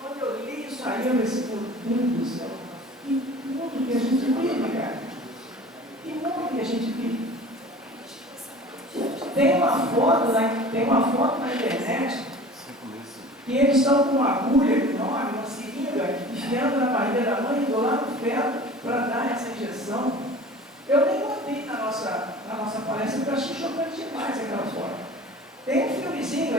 Quando eu li isso aí, eu pensei, meu Deus do céu, que mundo que a gente vive, cara? Que mundo que a gente vive? Tem uma foto na internet que eles estão com uma agulha enorme, uma seringa, enfiando na barriga da mãe, indo lá no feto para dar essa injeção. Eu nem contei na nossa palestra, porque eu achei chocante demais aquela foto. Tem um filmezinho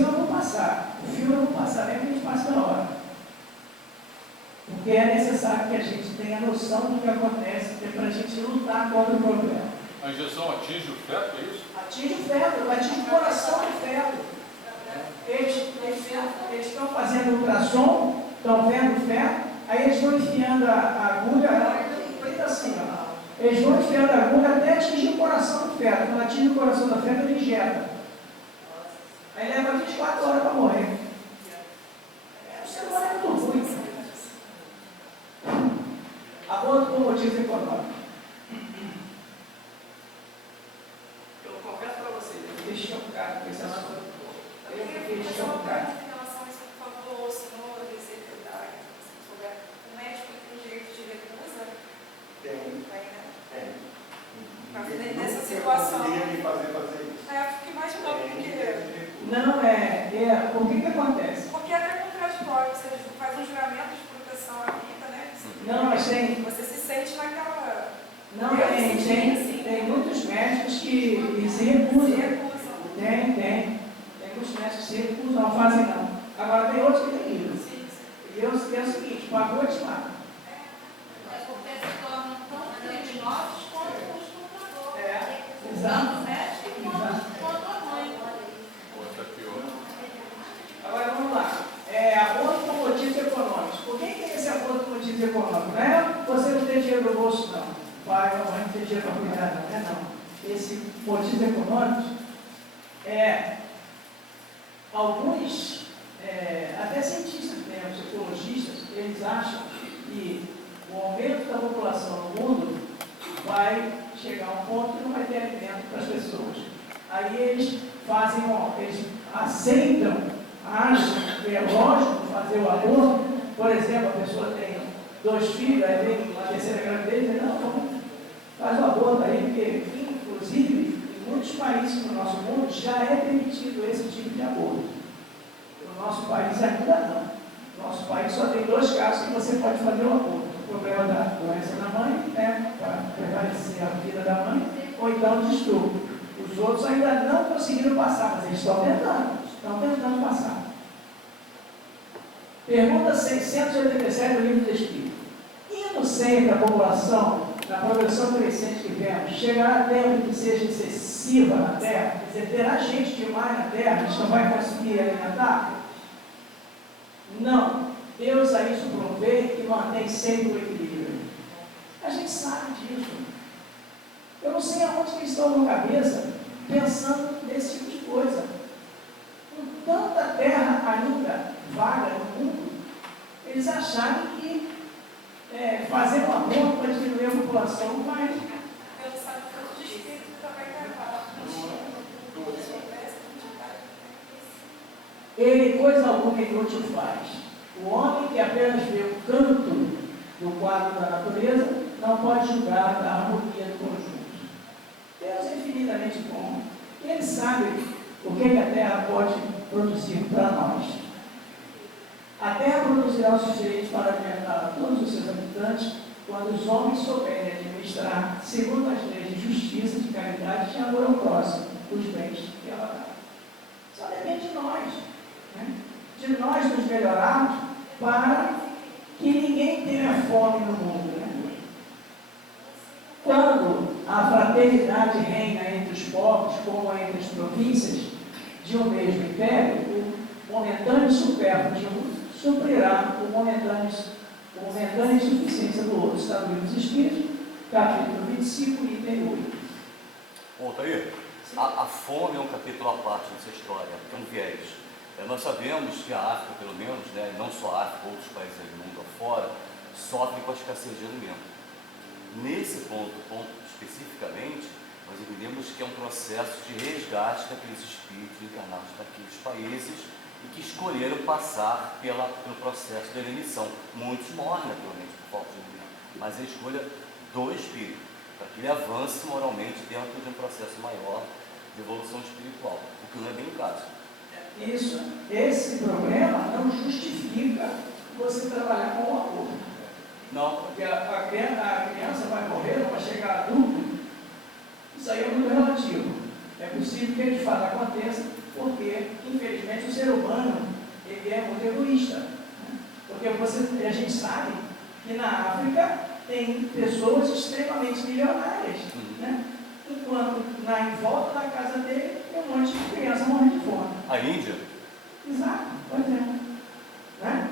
eu vou passar. O filme eu vou passar, nem que a gente passe na hora. Porque é necessário que a gente tenha noção do que acontece, para a gente lutar contra o problema. A injeção atinge o feto, é isso? Atinge o feto, atinge o coração do feto. Eles estão fazendo ultrassom, estão vendo o feto, aí eles vão enfiando a agulha, feita assim, ó. Eles vão enfiando a agulha até atingir o coração do feto. Quando atinge o coração do feto, ele injeta. Aí leva 24 horas para morrer. O ser humano é muito ruim. Aborto por motivo econômico. Eu confesso para vocês, eu fiquei chocado com esse assunto. Eu fiquei chocado. Em relação a isso, por favor, senhor, secretário, se souber, o médico tem direito de recusa? Tem. Nessa situação. Eu poderia me fazer isso. Eu fico imaginando porque. Não, por que acontece? Porque é até contraditório, você faz um juramento de proteção à vida, né? Não, mas tem. Você se sente naquela. Não, tem muitos médicos que se recusam. Tem muitos médicos que se recusam, não fazem não. Agora tem outros que têm ido. E é o seguinte, pagou e te mata. É porque se tornam tão criminosos quanto os compradores. Exato. Tanto o médico quanto a mãe. Outra pior. Agora vamos lá. Aborto por motivos econômicos. Por que é esse aborto por motivos econômicos? Não é você não ter dinheiro no bolso, não. O pai ou a mãe não tem dinheiro para cuidar, não. Não é não. Esse motivos econômicos alguns, até cientistas mesmo, psicologistas, eles acham que o aumento da população no mundo vai chegar a um ponto que não vai ter alimento para as pessoas. Aí eles aceitam, acham que é lógico fazer o aborto. Por exemplo, a pessoa tem 2 filhos, aí vem uma terceira gravidez e diz, não, faz o aborto aí, porque inclusive em muitos países do nosso mundo já é permitido esse tipo de aborto. No nosso país ainda não. No nosso país só tem 2 casos que você pode fazer o aborto. O problema da doença na mãe, para prevalecer a vida da mãe, ou então de estupro. Os outros ainda não conseguiram passar, mas eles estão tentando passar. Pergunta 687 do Livro dos Espíritos. Indo sempre a população, na progressão crescente que vemos, chegará tempo que seja excessiva na Terra? Quer dizer, terá gente demais na Terra, a gente não vai conseguir alimentar? Não. Deus a isso provê e mantém sempre o equilíbrio. A gente sabe disso. Eu não sei aonde que eles estão na cabeça pensando nesse tipo de coisa. Com tanta terra ainda vaga no mundo, eles acharem que fazer um aborto para diminuir a população vai. Deus sabe todos os espíritos também vai Ele, coisa alguma, inútil faz. O homem que apenas vê o canto do quadro da natureza não pode julgar da harmonia do conjunto. Deus é infinitamente bom. Ele sabe o que a terra pode produzir para nós. A terra produzirá o suficiente para alimentar a todos os seus habitantes quando os homens souberem administrar, segundo as leis de justiça, de caridade e de amor ao próximo, os bens que ela dá. Só depende de nós, né? De nós nos melhorarmos para que ninguém tenha fome no mundo, né? Quando a fraternidade reina entre os povos, como entre as províncias de um mesmo império, o momentâneo supérfluo de um suprirá o momentânea insuficiência do outro. Está no Livro dos Espíritos, capítulo 25, item 8. Altair, a fome é um capítulo à parte nessa história, é um viés. Nós sabemos que a África, pelo menos, né, não só a África, outros países do mundo afora, sofrem com a escassez de alimento. Nesse ponto especificamente, nós entendemos que é um processo de resgate daqueles espíritos encarnados naqueles países e que escolheram passar pelo processo da eleição. Muitos morrem, naturalmente, por falta de alimento, mas é a escolha do espírito, para que ele avance moralmente dentro de um processo maior de evolução espiritual, o que não é bem o caso. Isso, esse problema não justifica você trabalhar com o aborto. Não. Porque a criança vai morrer, não vai chegar adulto. Isso aí é muito relativo. É possível que de fato aconteça, porque, infelizmente, o ser humano ele é muito egoísta. Né? Porque a gente sabe que na África tem pessoas extremamente milionárias. Né? Enquanto em volta da casa dele tem um monte de criança morrendo de fome. A Índia? Exato, pois é. Né?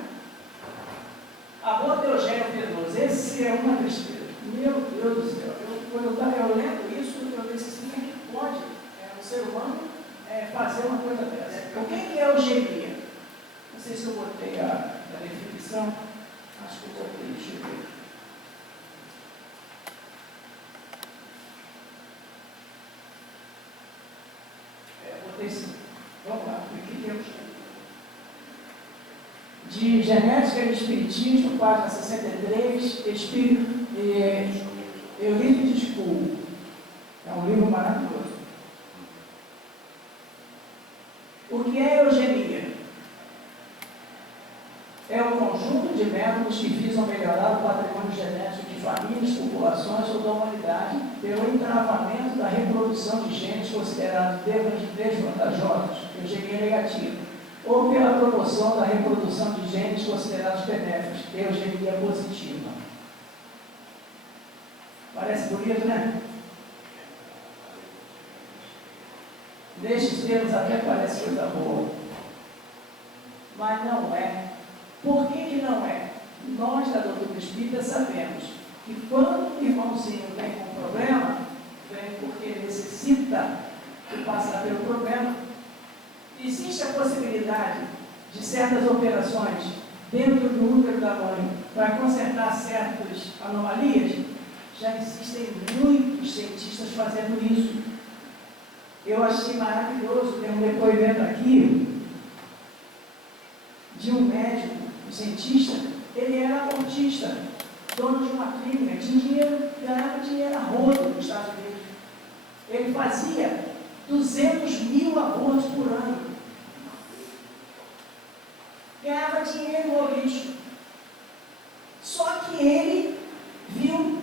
Aborto Eugênio Pedroso, esse é uma tristeza. Meu Deus do céu, quando eu lendo isso, eu disse assim, como é que pode o ser humano fazer uma coisa dessa? O que é eugenia? Não sei se eu botei a definição, acho que eu botei, deixa eu ver. Botei sim. Vamos lá, o que é eugenia? De Genética e Espiritismo, página 63, Eurípides de Scull. É um livro maravilhoso. O que é eugenia? É o conjunto de métodos que visam melhorar o patrimônio genético de famílias, populações ou da humanidade pelo entravamento da reprodução de genes considerados desvantajosos, eugenia negativa, ou pela promoção da reprodução de genes considerados benéficos, eugenia positiva. Parece bonito, né? Nestes termos até parece coisa boa, mas não é. Por que não é? Nós da doutrina espírita sabemos que quando o irmãozinho vem com um problema, vem porque necessita de passar pelo problema. Existe a possibilidade de certas operações dentro do útero da mãe para consertar certas anomalias? Já existem muitos cientistas fazendo isso. Eu achei maravilhoso, tem um depoimento aqui de um médico, um cientista. Ele era abortista, dono de uma clínica, tinha dinheiro, ganhava dinheiro a rodo nos Estados Unidos. Ele fazia 200 mil abortos por ano. Ganhava dinheiro no lixo. Só que ele viu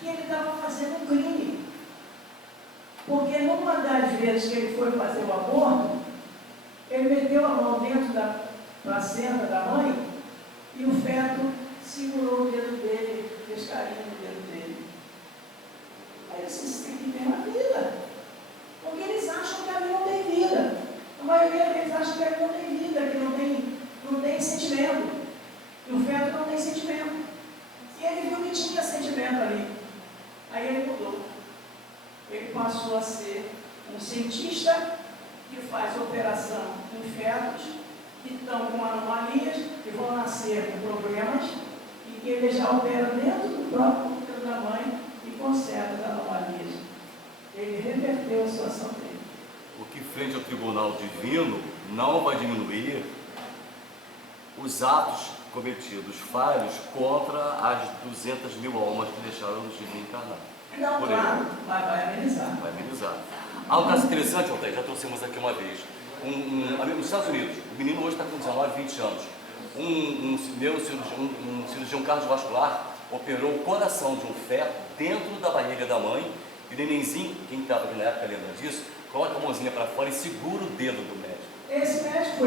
que ele estava fazendo um crime. Porque numa das vezes que ele foi fazer o aborto, ele meteu a mão dentro da placenta da mãe e o feto segurou o dedo dele, fez carinho no dedo dele. Aí ele disse, isso aqui tem uma vida. Porque eles acham que ali não tem vida. A maioria deles acha que ali não tem vida, que não tem sentimento. passou a ser um cientista que faz operação em fetos que estão com anomalias, que vão nascer com problemas, e que ele já opera dentro do próprio útero da mãe e conserta as anomalias. Ele reverteu a situação dele. O que frente ao tribunal divino não vai diminuir os atos cometidos falhos contra as 200 mil almas que deixaram de reencarnar. Não, Por claro, mas vai amenizar. Vai amenizar. Há um caso interessante, Altair, já trouxemos aqui uma vez. Nos Estados Unidos, o menino hoje está com 19, 20 anos. Um cirurgião cardiovascular operou o coração de um feto dentro da barriga da mãe, e o nenenzinho, quem estava aqui na época lembra disso, coloca a mãozinha para fora e segura o dedo do médico. Esse médico,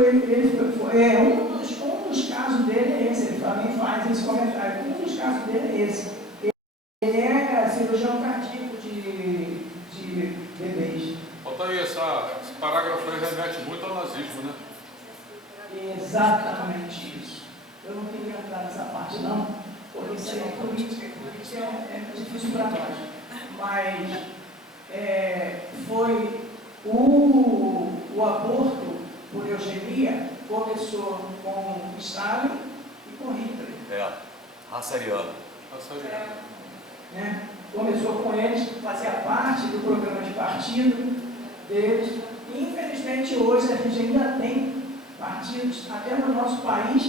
um dos casos dele é esse, ele também faz esse comentário. Um dos casos dele é esse. Ele é cirurgião cardíaco de bebês. Altair, esse parágrafo aí remete muito ao nazismo, né? Exatamente isso. Eu não queria entrar nessa parte, não, porque isso é política, política é difícil para nós. Mas foi o aborto por eugenia começou com Stalin e com Hitler. Raça ariana. Né? Começou com eles, fazia parte do programa de partido deles. E, infelizmente, hoje a gente ainda tem partidos, até no nosso país,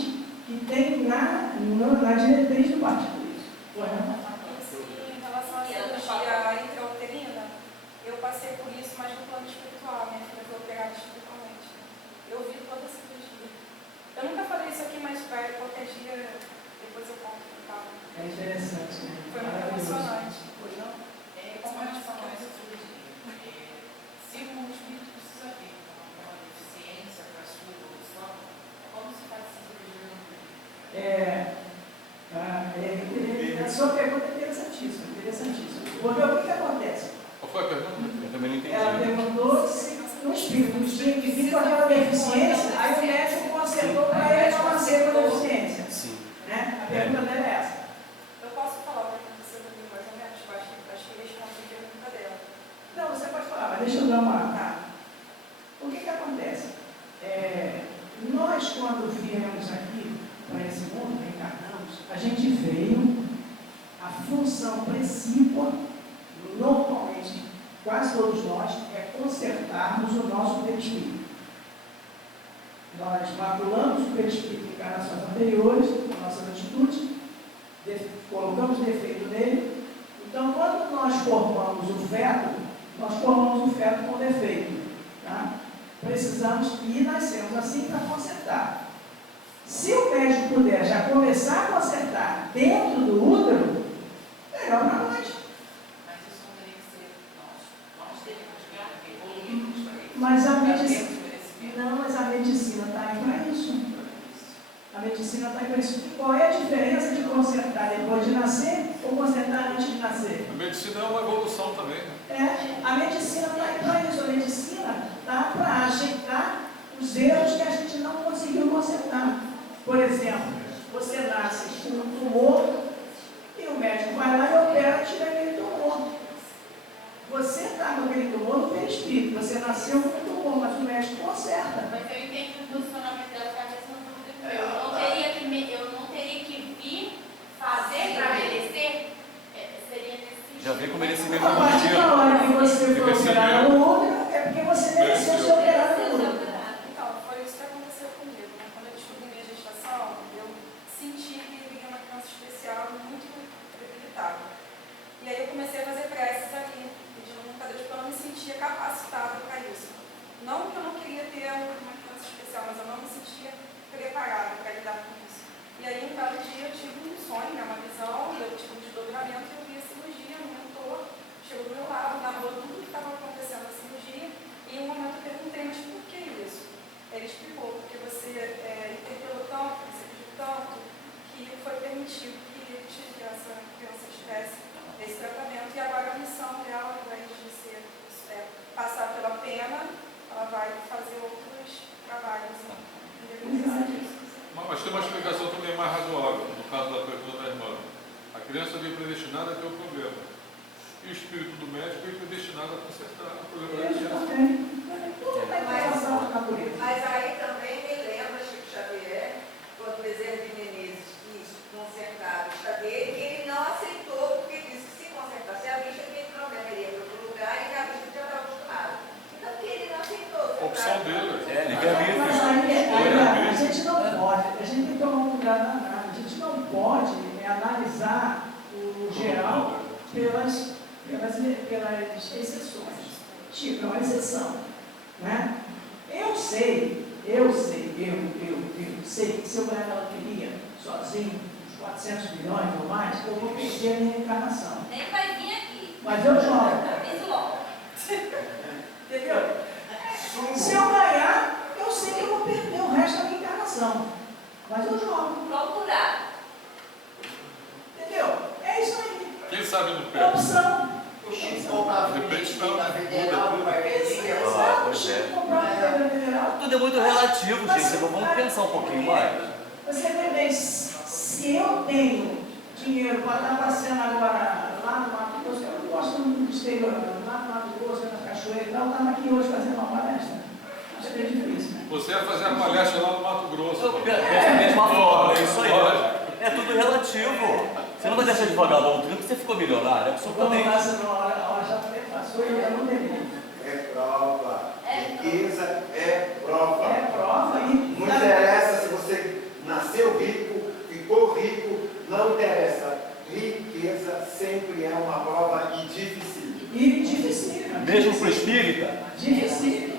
que tem na diretriz do partido isso. Em relação à cirurgia intrauterina, eu passei por isso, mas no plano espiritual. Minha filha foi operada espiritualmente. Eu vi toda a cirurgia. Eu nunca falei isso aqui, mas vai qualquer dia, depois eu conto o que estava. É interessante, né? Foi muito emocionante. Pois não? Como a gente falou nessa cirurgia, se o espírito precisa ter uma deficiência para a sua evolução, como se faz essa cirurgia no corpo? A sua pergunta é interessantíssima, Porque o que acontece? Qual foi a pergunta? Eu também não entendi. Ela perguntou se o espírito que vive com aquela deficiência, aí o médico consertou para ele não nascer com a deficiência. Sim. Né? A pergunta dela é essa. Eu posso falar para você também, mais ou menos, acho que responde a pergunta dela. Não, você pode falar, mas deixa eu dar uma. Tá. O que acontece? Nós, quando viemos aqui para esse mundo, reencarnamos, a gente veio, a função precípua, normalmente, quase todos nós, é consertarmos o nosso perispírito. Nós maculamos o perispírito em encarnações anteriores, com nossas atitudes, colocamos defeito nele. Então, quando nós formamos o feto, nós formamos o feto com defeito. Tá? Precisamos e nascemos assim para consertar. Se o médico puder já começar a consertar dentro do útero, melhor para nós. Mas isso não teria que ser nós teríamos que evoluir para isso. Mas a Para medicina. termos merecimento. Não, mas a medicina está aí para isso. A medicina está aí para isso. Qual é a diferença de consertar depois de nascer ou consertar antes de nascer? A medicina é uma evolução também, né? A medicina está aí para isso. A medicina está para ajeitar os erros que a gente não conseguiu consertar. Por exemplo, você nasce com um tumor e o médico vai lá e opera e tira aquele tumor. Você está com aquele tumor no perispírito. Você nasceu com um tumor, mas o médico conserta. Mas eu entendi o funcionamento dela, que às vezes não dúvida. Eu não teria que vir fazer para merecer. Seria nesse Já vê com merecimento A partir da hora que você for operar no útero, é porque você mereceu ser operado no útero. Então, foi isso que aconteceu comigo. Né? Quando eu descobri minha gestação, eu senti que eu vivia uma criança especial, muito debilitada. E aí eu comecei a fazer preces ali, pedindo muito a Deus, porque eu não me sentia capacitada para isso. Não que eu não queria ter uma criança especial, mas eu não me sentia preparada para lidar com isso. E aí, um belo dia, eu tive um sonho, uma visão, eu tive um desdobramento, e eu vi a cirurgia, um mentor chegou do meu lado, narrou tudo o que estava acontecendo na cirurgia, e em um momento eu perguntei, mas por que isso? Ele explicou, porque você interpelou tanto, você pediu tanto, que foi permitido que essa criança tivesse esse tratamento, e agora a missão dela, ao invés de ser passar pela pena, ela vai fazer outros trabalhos indemnizados. Mas tem uma explicação também mais razoável, no caso da pergunta da irmã. A criança veio predestinada a ter um problema. E o espírito do médico ele foi destinado a consertar o problema da Isso criança. também. Tudo tem relação com a natureza. Mas aí também me lembra Chico Xavier, quando o Bezerra de Menezes quis consertar a vista dele, que ele não aceitou, porque disse que se consertasse a vista, não tinha problema, ele ia para outro lugar e a vista já estava acostumada. Então, que ele não aceitou. A opção dele. Mas aí, a gente não pode, a gente tem que tomar um cuidado na análise. A gente não pode analisar o geral pelas exceções. Tipo, é uma exceção. Né? Eu sei que se eu ganhar na loteria sozinho, uns 400 milhões ou mais, eu vou perder a minha encarnação. Nem vai vir aqui. Mas eu jogo. Aviso logo. Entendeu? Se eu ganhar, eu sei que eu vou perder o resto da minha encarnação. Mas eu jogo. Procurar. Entendeu? É isso aí. Quem sabe no É pé? opção. O Chico comprava bilhete da Federal para Exato, pois é. comprar uma pedra mineral. Tudo é muito relativo, gente. Então vamos pensar um pouquinho mais. Você vê bem, se eu tenho dinheiro para estar passeando agora lá no Mato Grosso, eu não gosto muito do exterior, lá no Mato Grosso, na cachoeira e tal, eu estava aqui hoje fazendo uma palestra. Acho que é difícil, né? Você ia fazer a palestra lá no Mato Grosso. Eu penso da mesma forma, é isso aí. É tudo relativo. Você não vai deixar de pagar o porque você ficou milionário, absolutamente. Vamos lá, senão a hora já passou e eu já não terminei. É prova. Riqueza é prova. É prova e... Não interessa se você nasceu rico, ficou rico, não interessa. Riqueza sempre é uma prova e difícil. E dificílima. Mesmo para o espírita? Dificílima.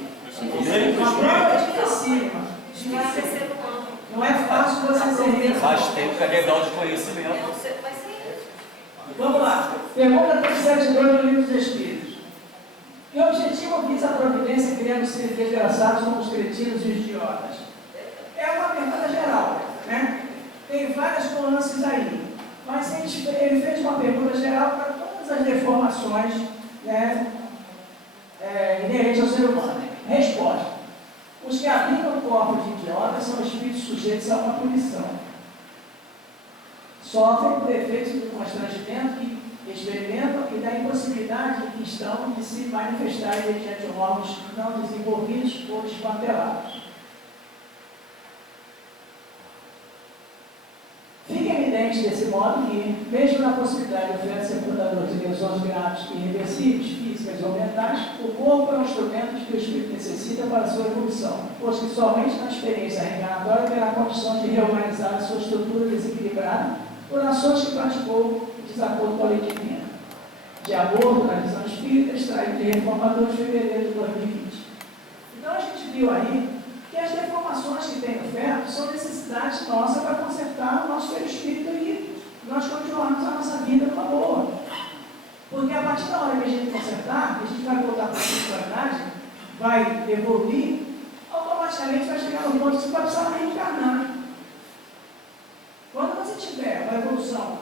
Mesmo para o Uma prova espírita? dificílima. Vai ser no campo. Não é fácil você ser rico. Mas tem um carregal de conhecimento. Vai ser isso. Vamos lá. Pergunta 372 do Livro dos Espíritos. Que objetivo visa a providência criando seres desgraçados como os cretinos e os idiotas? É uma pergunta geral, né? Tem várias nuances aí. Mas ele fez uma pergunta geral para todas as deformações, né, inerentes ao ser humano. Resposta. Os que habitam o corpo de idiotas são espíritos sujeitos a uma punição. Sofrem por efeitos do constrangimento que experimentam e da impossibilidade em que estão de se manifestarem mediante órgãos não desenvolvidos ou desmantelados. Fica evidente desse modo que, mesmo na possibilidade de oferta ser portador de lesões graves e irreversíveis, físicas ou mentais, o corpo é um instrumento que o espírito necessita para sua evolução, pois que somente na experiência reencarnatória terá condição de reorganizar a sua estrutura desequilibrada por ações que praticou em desacordo com a lei divina. De acordo com a visão espírita, extraído de Reformador de fevereiro de 2020. Então a gente viu aí que as deformações que tem no feto são necessidades nossas para consertar o nosso perispírito e nós continuarmos a nossa vida numa boa. Porque a partir da hora que a gente consertar, que a gente vai voltar para a espiritualidade, vai evoluir, automaticamente vai chegar no ponto que você vai precisar reencarnar. Quando você tiver uma evolução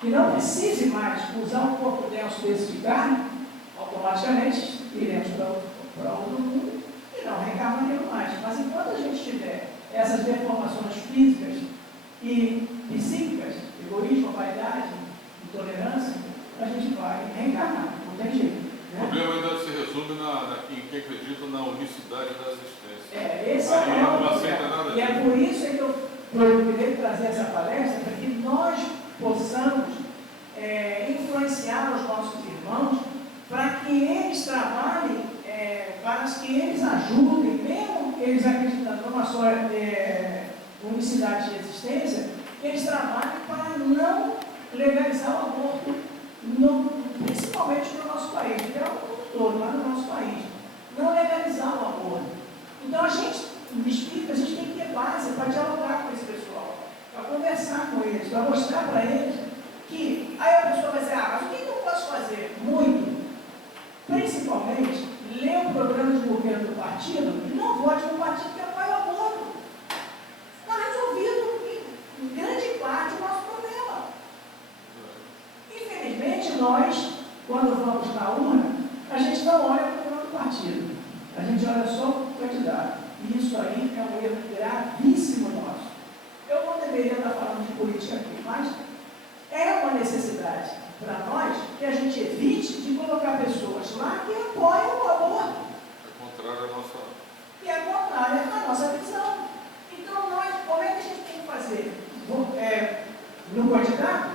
que não precise mais usar um corpo denso desse de carne, automaticamente iremos para outro mundo e não reencarnaremos mais. Mas enquanto a gente tiver essas deformações físicas e psíquicas, egoísmo, vaidade, intolerância, a gente vai reencarnar, não tem jeito. O problema ainda se resume em quem acredita na unicidade da existência. Esse é o Aí não problema. aceita nada E é disso. por isso que eu queria trazer essa palestra, para que nós possamos influenciar os nossos irmãos, para que eles trabalhem, para que eles ajudem, mesmo eles acreditando numa só unicidade de existência, que eles trabalhem para não legalizar o aborto, principalmente no nosso país, que é o mundo todo, mas no nosso país. Não legalizar o aborto. Então a gente, no espírito, a gente tem que ter base para dialogar com esse pessoal, para conversar com eles, para mostrar para eles que aí a pessoa vai dizer, mas o que eu posso fazer? Muito. Principalmente, ler o programa de governo do partido e não vote no partido que apoia o aborto. Está resolvido em grande parte o nosso problema. Infelizmente, nós, quando vamos na urna, a gente não olha para o programa do partido. A gente olha só para o candidato. E isso aí é um erro gravíssimo nosso. Eu não deveria estar falando de política aqui, mas é uma necessidade para nós que a gente evite de colocar pessoas lá que apoiam o aborto. É contrário à nossa. E é contrária à nossa visão. Então, nós, como é que a gente tem que fazer? No candidato?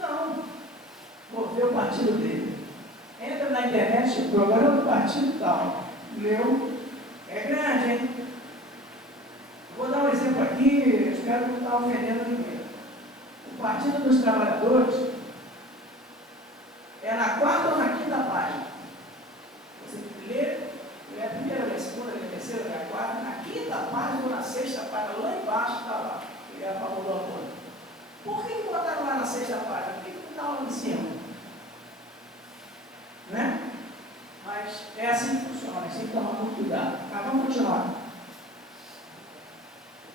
Não. Vou ver o partido dele. Entra na internet, o programa do partido tal. Leu. É grande, hein? Vou dar um exemplo aqui, espero não estar ofendendo ninguém. O Partido dos Trabalhadores é na 4ª ou na 5ª página. Você lê a primeira, lê a segunda, lê a terceira, lê a 4ª, na 5ª página ou na 6ª página, lá embaixo está lá. Ele é a favor do aborto. Por que botaram lá na 6ª página? Por que não está lá em cima? Né? Mas é assim que funciona, a gente tem que tomar muito cuidado. Mas vamos continuar.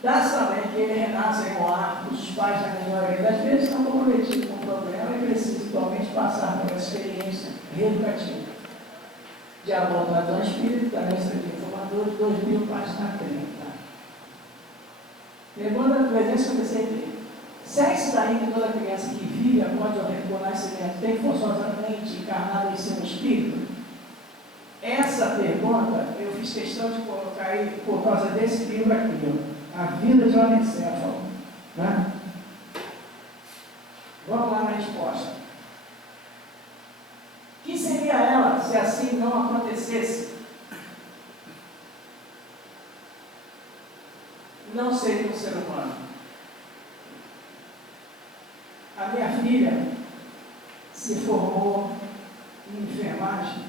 Dá-se também que ele renasce com arcos, os pais da menor idade, às vezes estão comprometidos com o problema e precisam atualmente passar por uma experiência reeducativa. De aborto a espírito, da Mestra de Informadores, 2000, página 30. Pergunta 353. Segue-se daí que toda criança que vive após o nascimento tem forçosamente encarnado em seu espírito? Essa pergunta eu fiz questão de colocar aí por causa desse livro aqui, ó. A vida de um anencéfalo. Né? Vamos lá na resposta. Que seria ela se assim não acontecesse? Não seria um ser humano. A minha filha se formou em enfermagem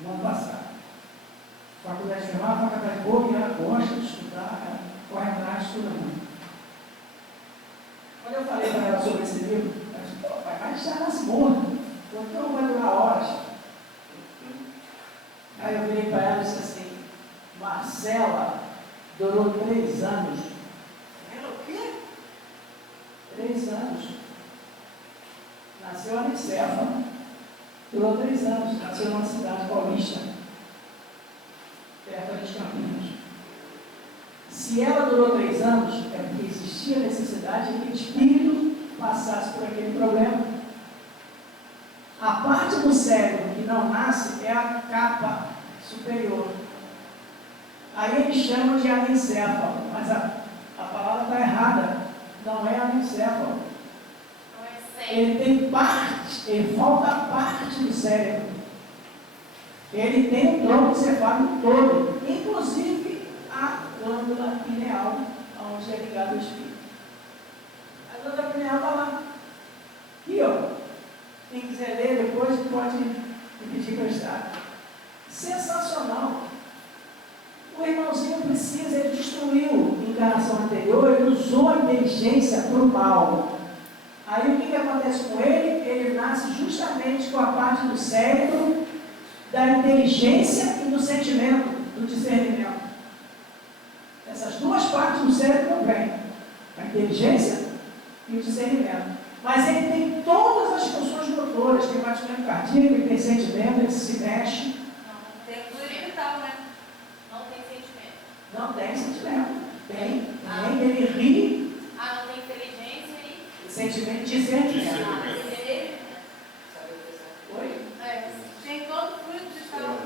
no ano passado. Faculdade de enfermagem, faculdade boa, e ela gosta de estudar, ela corre atrás, estuda muito. Quando eu falei para ela sobre esse livro, ela disse: pô, pai, mas já nasce morto, então vai durar horas. Aí eu virei para ela e disse assim: Marcela durou 3 anos. Ela o quê? 3 anos. Nasceu anencéfalo. Durou 3 anos. Nasceu numa cidade paulista, perto de Campinas. Se ela durou 3 anos, é porque existia necessidade de que o espírito passasse por aquele problema. A parte do cérebro que não nasce é a capa superior. Aí eles chamam de anencéfalo, mas a palavra está errada. Não é anencéfalo. Ele tem parte, ele falta a parte do cérebro. Ele tem um tronco cefálico todo, inclusive a glândula pineal, onde é ligado ao espírito. A glândula pineal está lá. E ó, quem quiser ler depois pode me pedir emprestado. Sensacional. O irmãozinho precisa, ele destruiu a encarnação anterior, ele usou a inteligência para o mal. Aí o que acontece com ele? Ele nasce justamente com a parte do cérebro da inteligência e do sentimento, do discernimento. Essas duas partes do cérebro não vêm, a inteligência e o discernimento. Mas ele tem todas as funções motoras, tem batimento cardíaco, ele tem sentimento, ele se mexe. Não, tem tudo mental, né? Não tem sentimento. Não tem sentimento. Tem. Ele ri. Não tem inteligência e Sentimento de discernimento. Oi? Tem todo fruto de tal.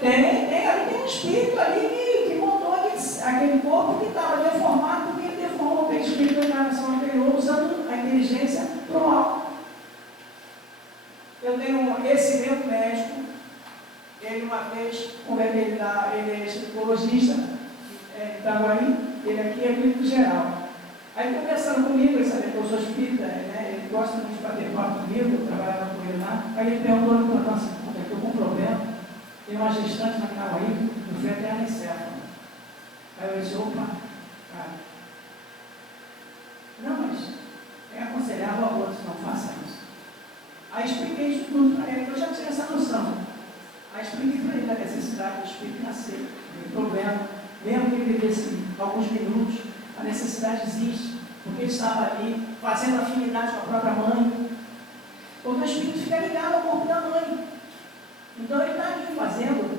Tem um espírito ali que montou aquele corpo que estava deformado, porque ele deformou aquele espírito da encarnação anterior, usando a inteligência para o mal. Eu tenho esse meu médico, ele uma vez, como ele é ginecologista, estava aí, ele aqui é clínico geral. Aí conversando comigo, ele sabia que eu sou espírita, né? Ele gosta muito de bater papo comigo, eu trabalhava com ele lá. Aí ele perguntou para mim, nossa, eu estou com um problema, tem uma gestante na cama aí, no feto é anencéfalo. Aí eu disse: opa, cara, não, mas é aconselhável a outros, não faça isso. Aí expliquei isso tudo para ele, que eu já tinha essa noção. Aí expliquei para ele da necessidade do espírito nascer, do problema, mesmo que ele vivesse alguns minutos, a necessidade existe, porque ele estava ali fazendo afinidade com a própria mãe, porque o espírito fica ligado ao corpo da mãe. Então ele está ali fazendo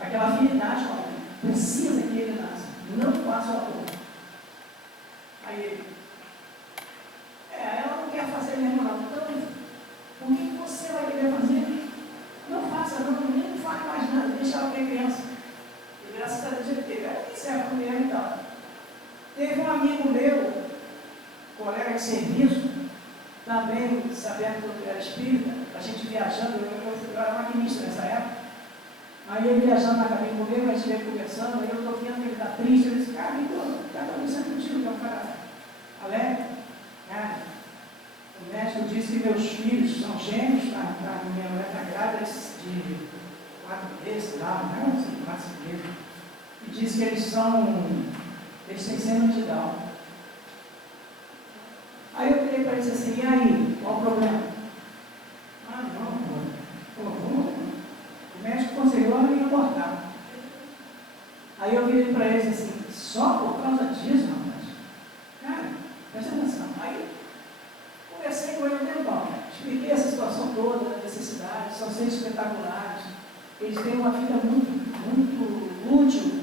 aquela afinidade com a mãe. Precisa que ele nasça, não faça o aborto. Aí ele: ela não quer fazer mesmo não. Então, por que você serviço, também sabendo que eu era espírita, a gente viajando, eu era maquinista nessa época. Aí ele viajando na cabine comigo, a gente veio conversando, aí eu estou vendo que ele está triste, eu disse, cara, eu quero conversar contigo, que é um cara alegre. Cara, o médico disse que meus filhos são gêmeos, minha mulher está grávida de 4 meses, lá, não, assim, 4 meses. E disse que eles têm síndrome de Down. Aí eu falei para ele assim, e aí, qual o problema? Ah, não, pô, o médico aconselhou a me abortar. Aí eu virei para ele assim, só por causa disso, rapaz? Cara, presta atenção. Aí conversei com ele um tempão, expliquei essa situação toda, a necessidade, são seres espetaculares, eles têm uma vida muito útil.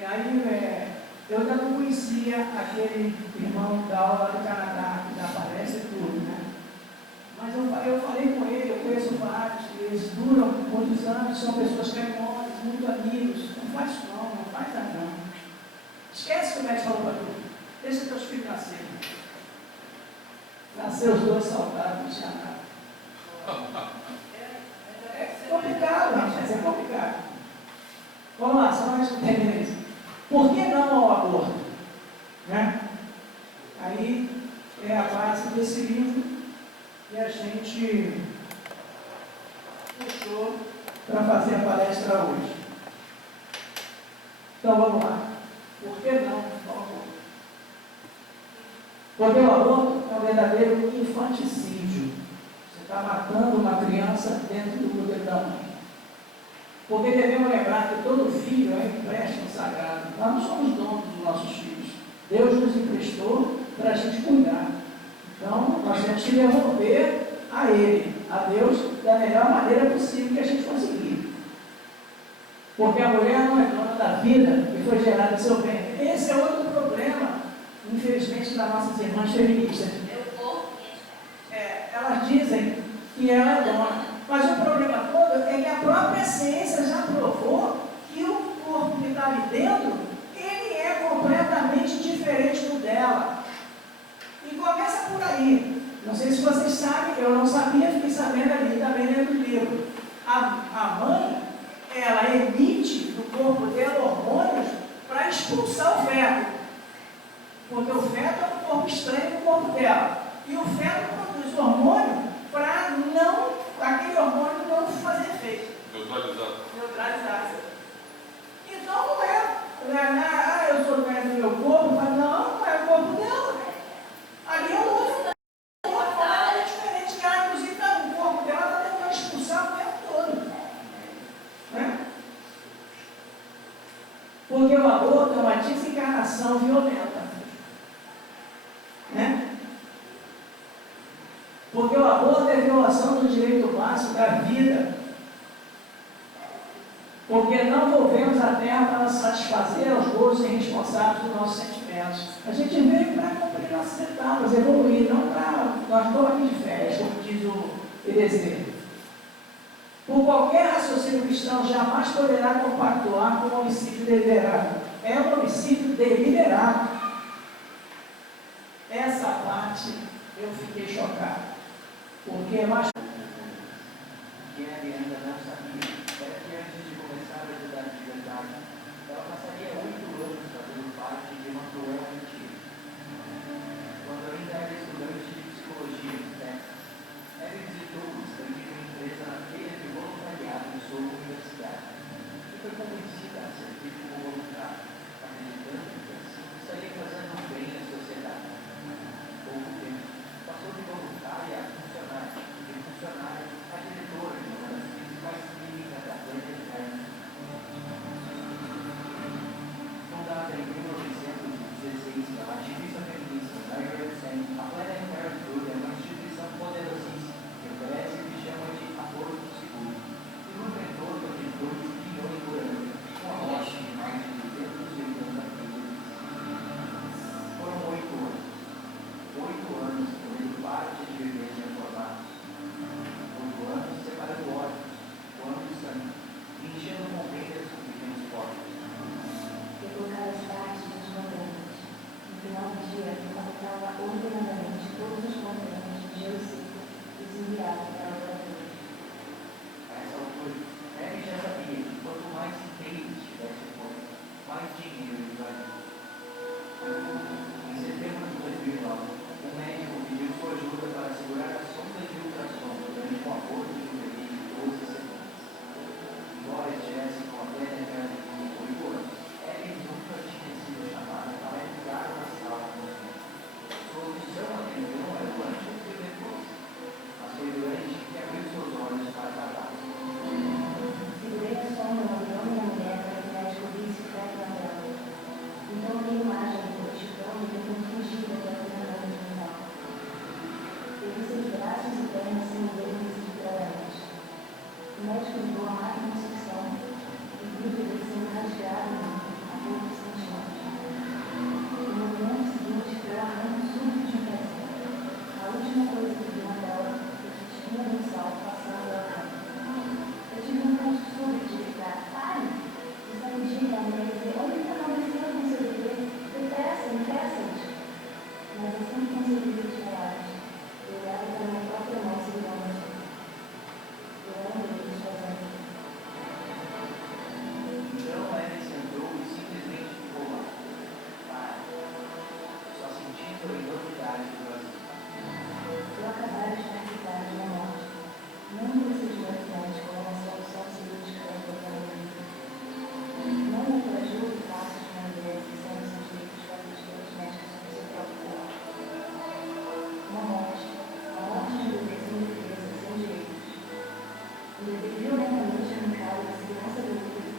E aí eu ainda não conhecia aquele irmão da aula lá do Canadá, que dá palestra e tudo, né? Mas eu falei com ele, eu conheço vários, eles duram muitos anos, são pessoas carinhosas, muito amigos. Não faz não faz nada não. Esquece o que o médico falou para tu. Deixa teus filhos nascerem. Nasceu os dois saudáveis, não tinha nada. É complicado, rapaz, é complicado. Vamos lá, só mais um termino isso. Por que não ao aborto? Né? Aí é a base desse livro que a gente puxou para fazer a palestra hoje. Então vamos lá. Por que não ao aborto? Porque o aborto é um verdadeiro infanticídio. Você está matando uma criança dentro do útero da mãe. Porque devemos lembrar que todo filho é um empréstimo sagrado. Nós não somos donos dos nossos filhos. Deus nos emprestou para a gente cuidar. Então, nós temos que devolver a Ele, a Deus, da melhor maneira possível que a gente conseguir. Porque a mulher não é dona da vida que foi gerada do seu bem. Esse é outro problema, infelizmente, das nossas irmãs feministas. Elas dizem que ela é dona. Mas o problema todo é que a própria ciência já provou que o corpo que está ali dentro, ele é completamente diferente do dela. E começa por aí. Não sei se vocês sabem, eu não sabia, fiquei sabendo ali, também lendo o livro. A mãe, ela emite do corpo dela hormônios para expulsar o feto. Porque o feto é um corpo estranho no corpo dela. E o feto produz hormônio para aquele hormônio não fazer efeito. Neutralizar. Então não é, eu sou doente do meu corpo, mas não é o corpo dela. Ali é o outro. O corpo dela é diferente, que ela, inclusive, está no corpo dela, está tentando expulsar o tempo todo. Né? Porque o aborto é uma desencarnação violenta. Né? Porque o aborto é violação do direito básico da vida. Porque não volvemos à Terra para satisfazer aos gozos irresponsáveis dos nossos sentimentos. A gente veio para cumprir nossas etapas, evoluir, não para nós estamos aqui de férias, como diz o EDZ. Por qualquer raciocínio cristão, jamais poderá compactuar com o homicídio deliberado. É um homicídio deliberado. Essa parte eu fiquei chocado. Porque é mais que ele ainda não sabia, era que antes de começar a atividade de verdade, ela passaria 8 anos fazendo parte de uma cruel mentira. Quando eu ainda era estudante de psicologia no Texas, ela visitou o stand de uma empresa na feira de voluntariado de sua universidade e foi convencida a servir como voluntária, acreditando que assim estaria fazendo um bem à sociedade. Pouco tempo, passou de voluntária a funcionária, e de funcionária a diretora de uma das principais clínicas da Planta Interna. Fundada em 1916 atingiu o ciclo desenviado para a outra vida. A essa altura, ele já sabia que quanto mais empenho tivesse o povo, mais dinheiro ele vai ter. Em setembro de 2009, um médico pediu sua ajuda para segurar a sonda de ultrassom durante um aborto de um bebê de 12 semanas. Embora estivesse com a técnica de 8 anos, ele nunca tinha sido chamada para entrar na sala com os médicos. Sua audição até então era o antes e o depois, mas foi durante que abriu seus olhos para tratar. Segurei a sonda no abdômen da mulher para que o médico visse o feto na tela. Então a minha imagem do multidão me tentou fugir daquela treinamento mental. Eu vi seus braços e pernas se moverem desesperadamente. O médico ligou a máquina de sucção e viu o bebê sendo rasgado a poucos centímetros. No movimento seguinte, foi o arranco súbito de um pezinho. A última coisa que vi na tela foi que tinha um sal passando a mão. Eu tive um ponto súbito de gritar: pare! E sacudir a mulher e dizer: olha o que está acontecendo com seu bebê, depressa, mas assim que consegui retirá-los, eu olhava para minha própria mão segurando a gente. Eu era um deles fazendo. Então Alice entrou e simplesmente ficou lá. Para. Só sentindo a enormidade do vazio. Eu acabara de participar de uma morte. Não um procedimento médico ou uma solução cirúrgica da minha vida. Não o corajoso passo de uma mulher que sendo seus direitos facultativos médicos sobre seu próprio corpo. Uma morte. A morte de um bebê sem defesa, sem direitos. Um bebê violentamente arrancado da segurança do útero,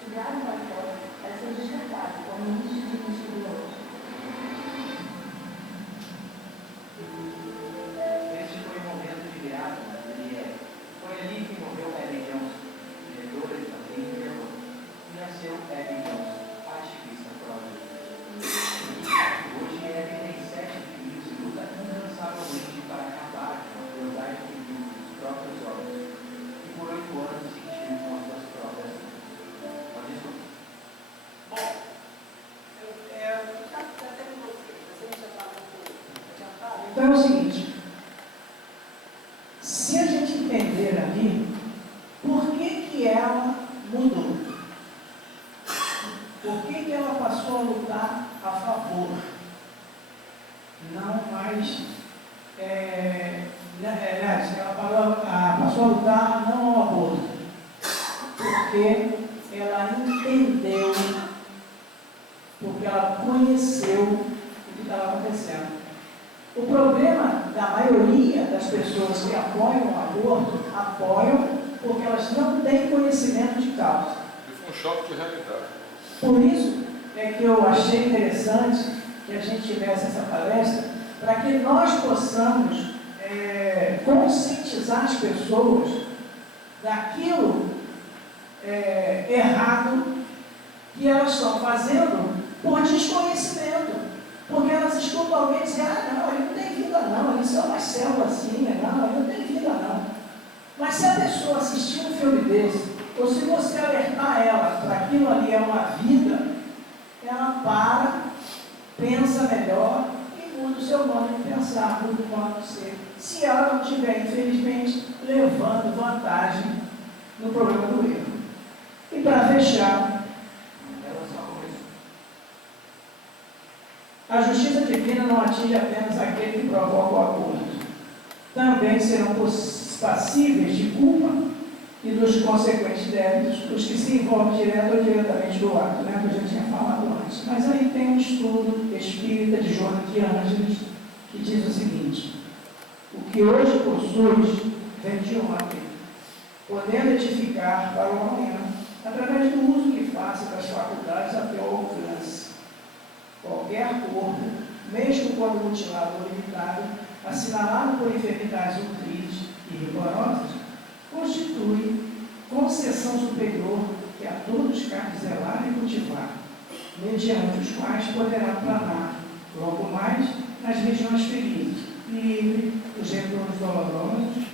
sugado para fora, para ser descartado como um lixo de misterioso. Este foi o momento de virada na Juliette. Foi ali que morreu Ellen Johnson, diretora de Martin Vernon, e nasceu Ellen Johnson, ativista pró-vida. Hoje Ellen tem 7 filhos e luta incansavelmente para acabar com a crueldade que viu nos próprios olhos, e por 8 anos sentiu com as suas próprias mãos. Pode escutar. Bom, já terminou você já estava adiantado? Então é o seguinte, se a gente entender ali, por que ela mudou? Por que ela passou a lutar a favor? Não mais, ela passou a lutar não ao aborto, porque ela entendeu, porque ela conheceu o que estava acontecendo. O problema da maioria das pessoas que apoiam o aborto, apoiam porque elas não têm conhecimento de causa. E foi um choque de realidade. Por isso é que eu achei interessante que a gente tivesse essa palestra, para que nós possamos conscientizar as pessoas daquilo errado que elas estão fazendo por desconhecimento. Porque elas escutam alguém dizer: ah, não, ele não tem vida não, ele só é uma célulazinha, não, ele não tem vida não. Mas se a pessoa assistir um filme desse, ou se você alertar ela para aquilo ali é uma vida, ela para, pensa melhor e muda o seu modo de pensar, muda o modo de ser. Se ela não estiver, infelizmente, levando vantagem no problema do erro. E para fechar, ela só começou. A justiça divina não atinge apenas aquele que provoca o aborto. Também serão passíveis de culpa e dos consequentes débitos os que se envolvem direto ou indiretamente do ato, né, que eu já tinha falado antes. Mas aí tem um estudo espírita de Joana de Ângeles que diz o seguinte: o que hoje possuis vem de ontem, podendo edificar para o amanhã, através do uso que faça das faculdades a teu alcance. Qualquer corpo, mesmo quando mutilado ou limitado, assinalado por enfermidades nutrizes e rigorosas, constitui concessão superior que a todos cabe zelar e cultivar, mediante os quais poderá planar, logo mais, nas regiões felizes, livre dos retornos dolorosos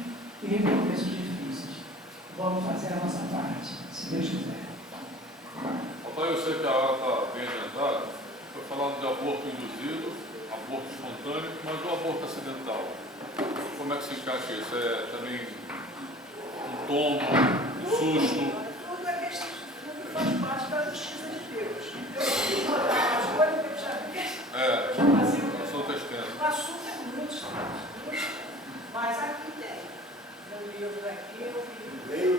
e recomeços difíceis. Vamos fazer a nossa parte, se Deus quiser. Papai, eu sei que a hora está bem adiantada. Foi falando de aborto induzido, aborto espontâneo, mas o aborto acidental. como é que se encaixa isso? É também um tombo, um susto? Tudo é questão, tudo faz parte da justiça de Deus. Eu fiz botar as coisas que eu já fiz. O assunto é extenso. O assunto é muito extenso, muito extenso. Mas aqui tem. No livro aqui eu vi.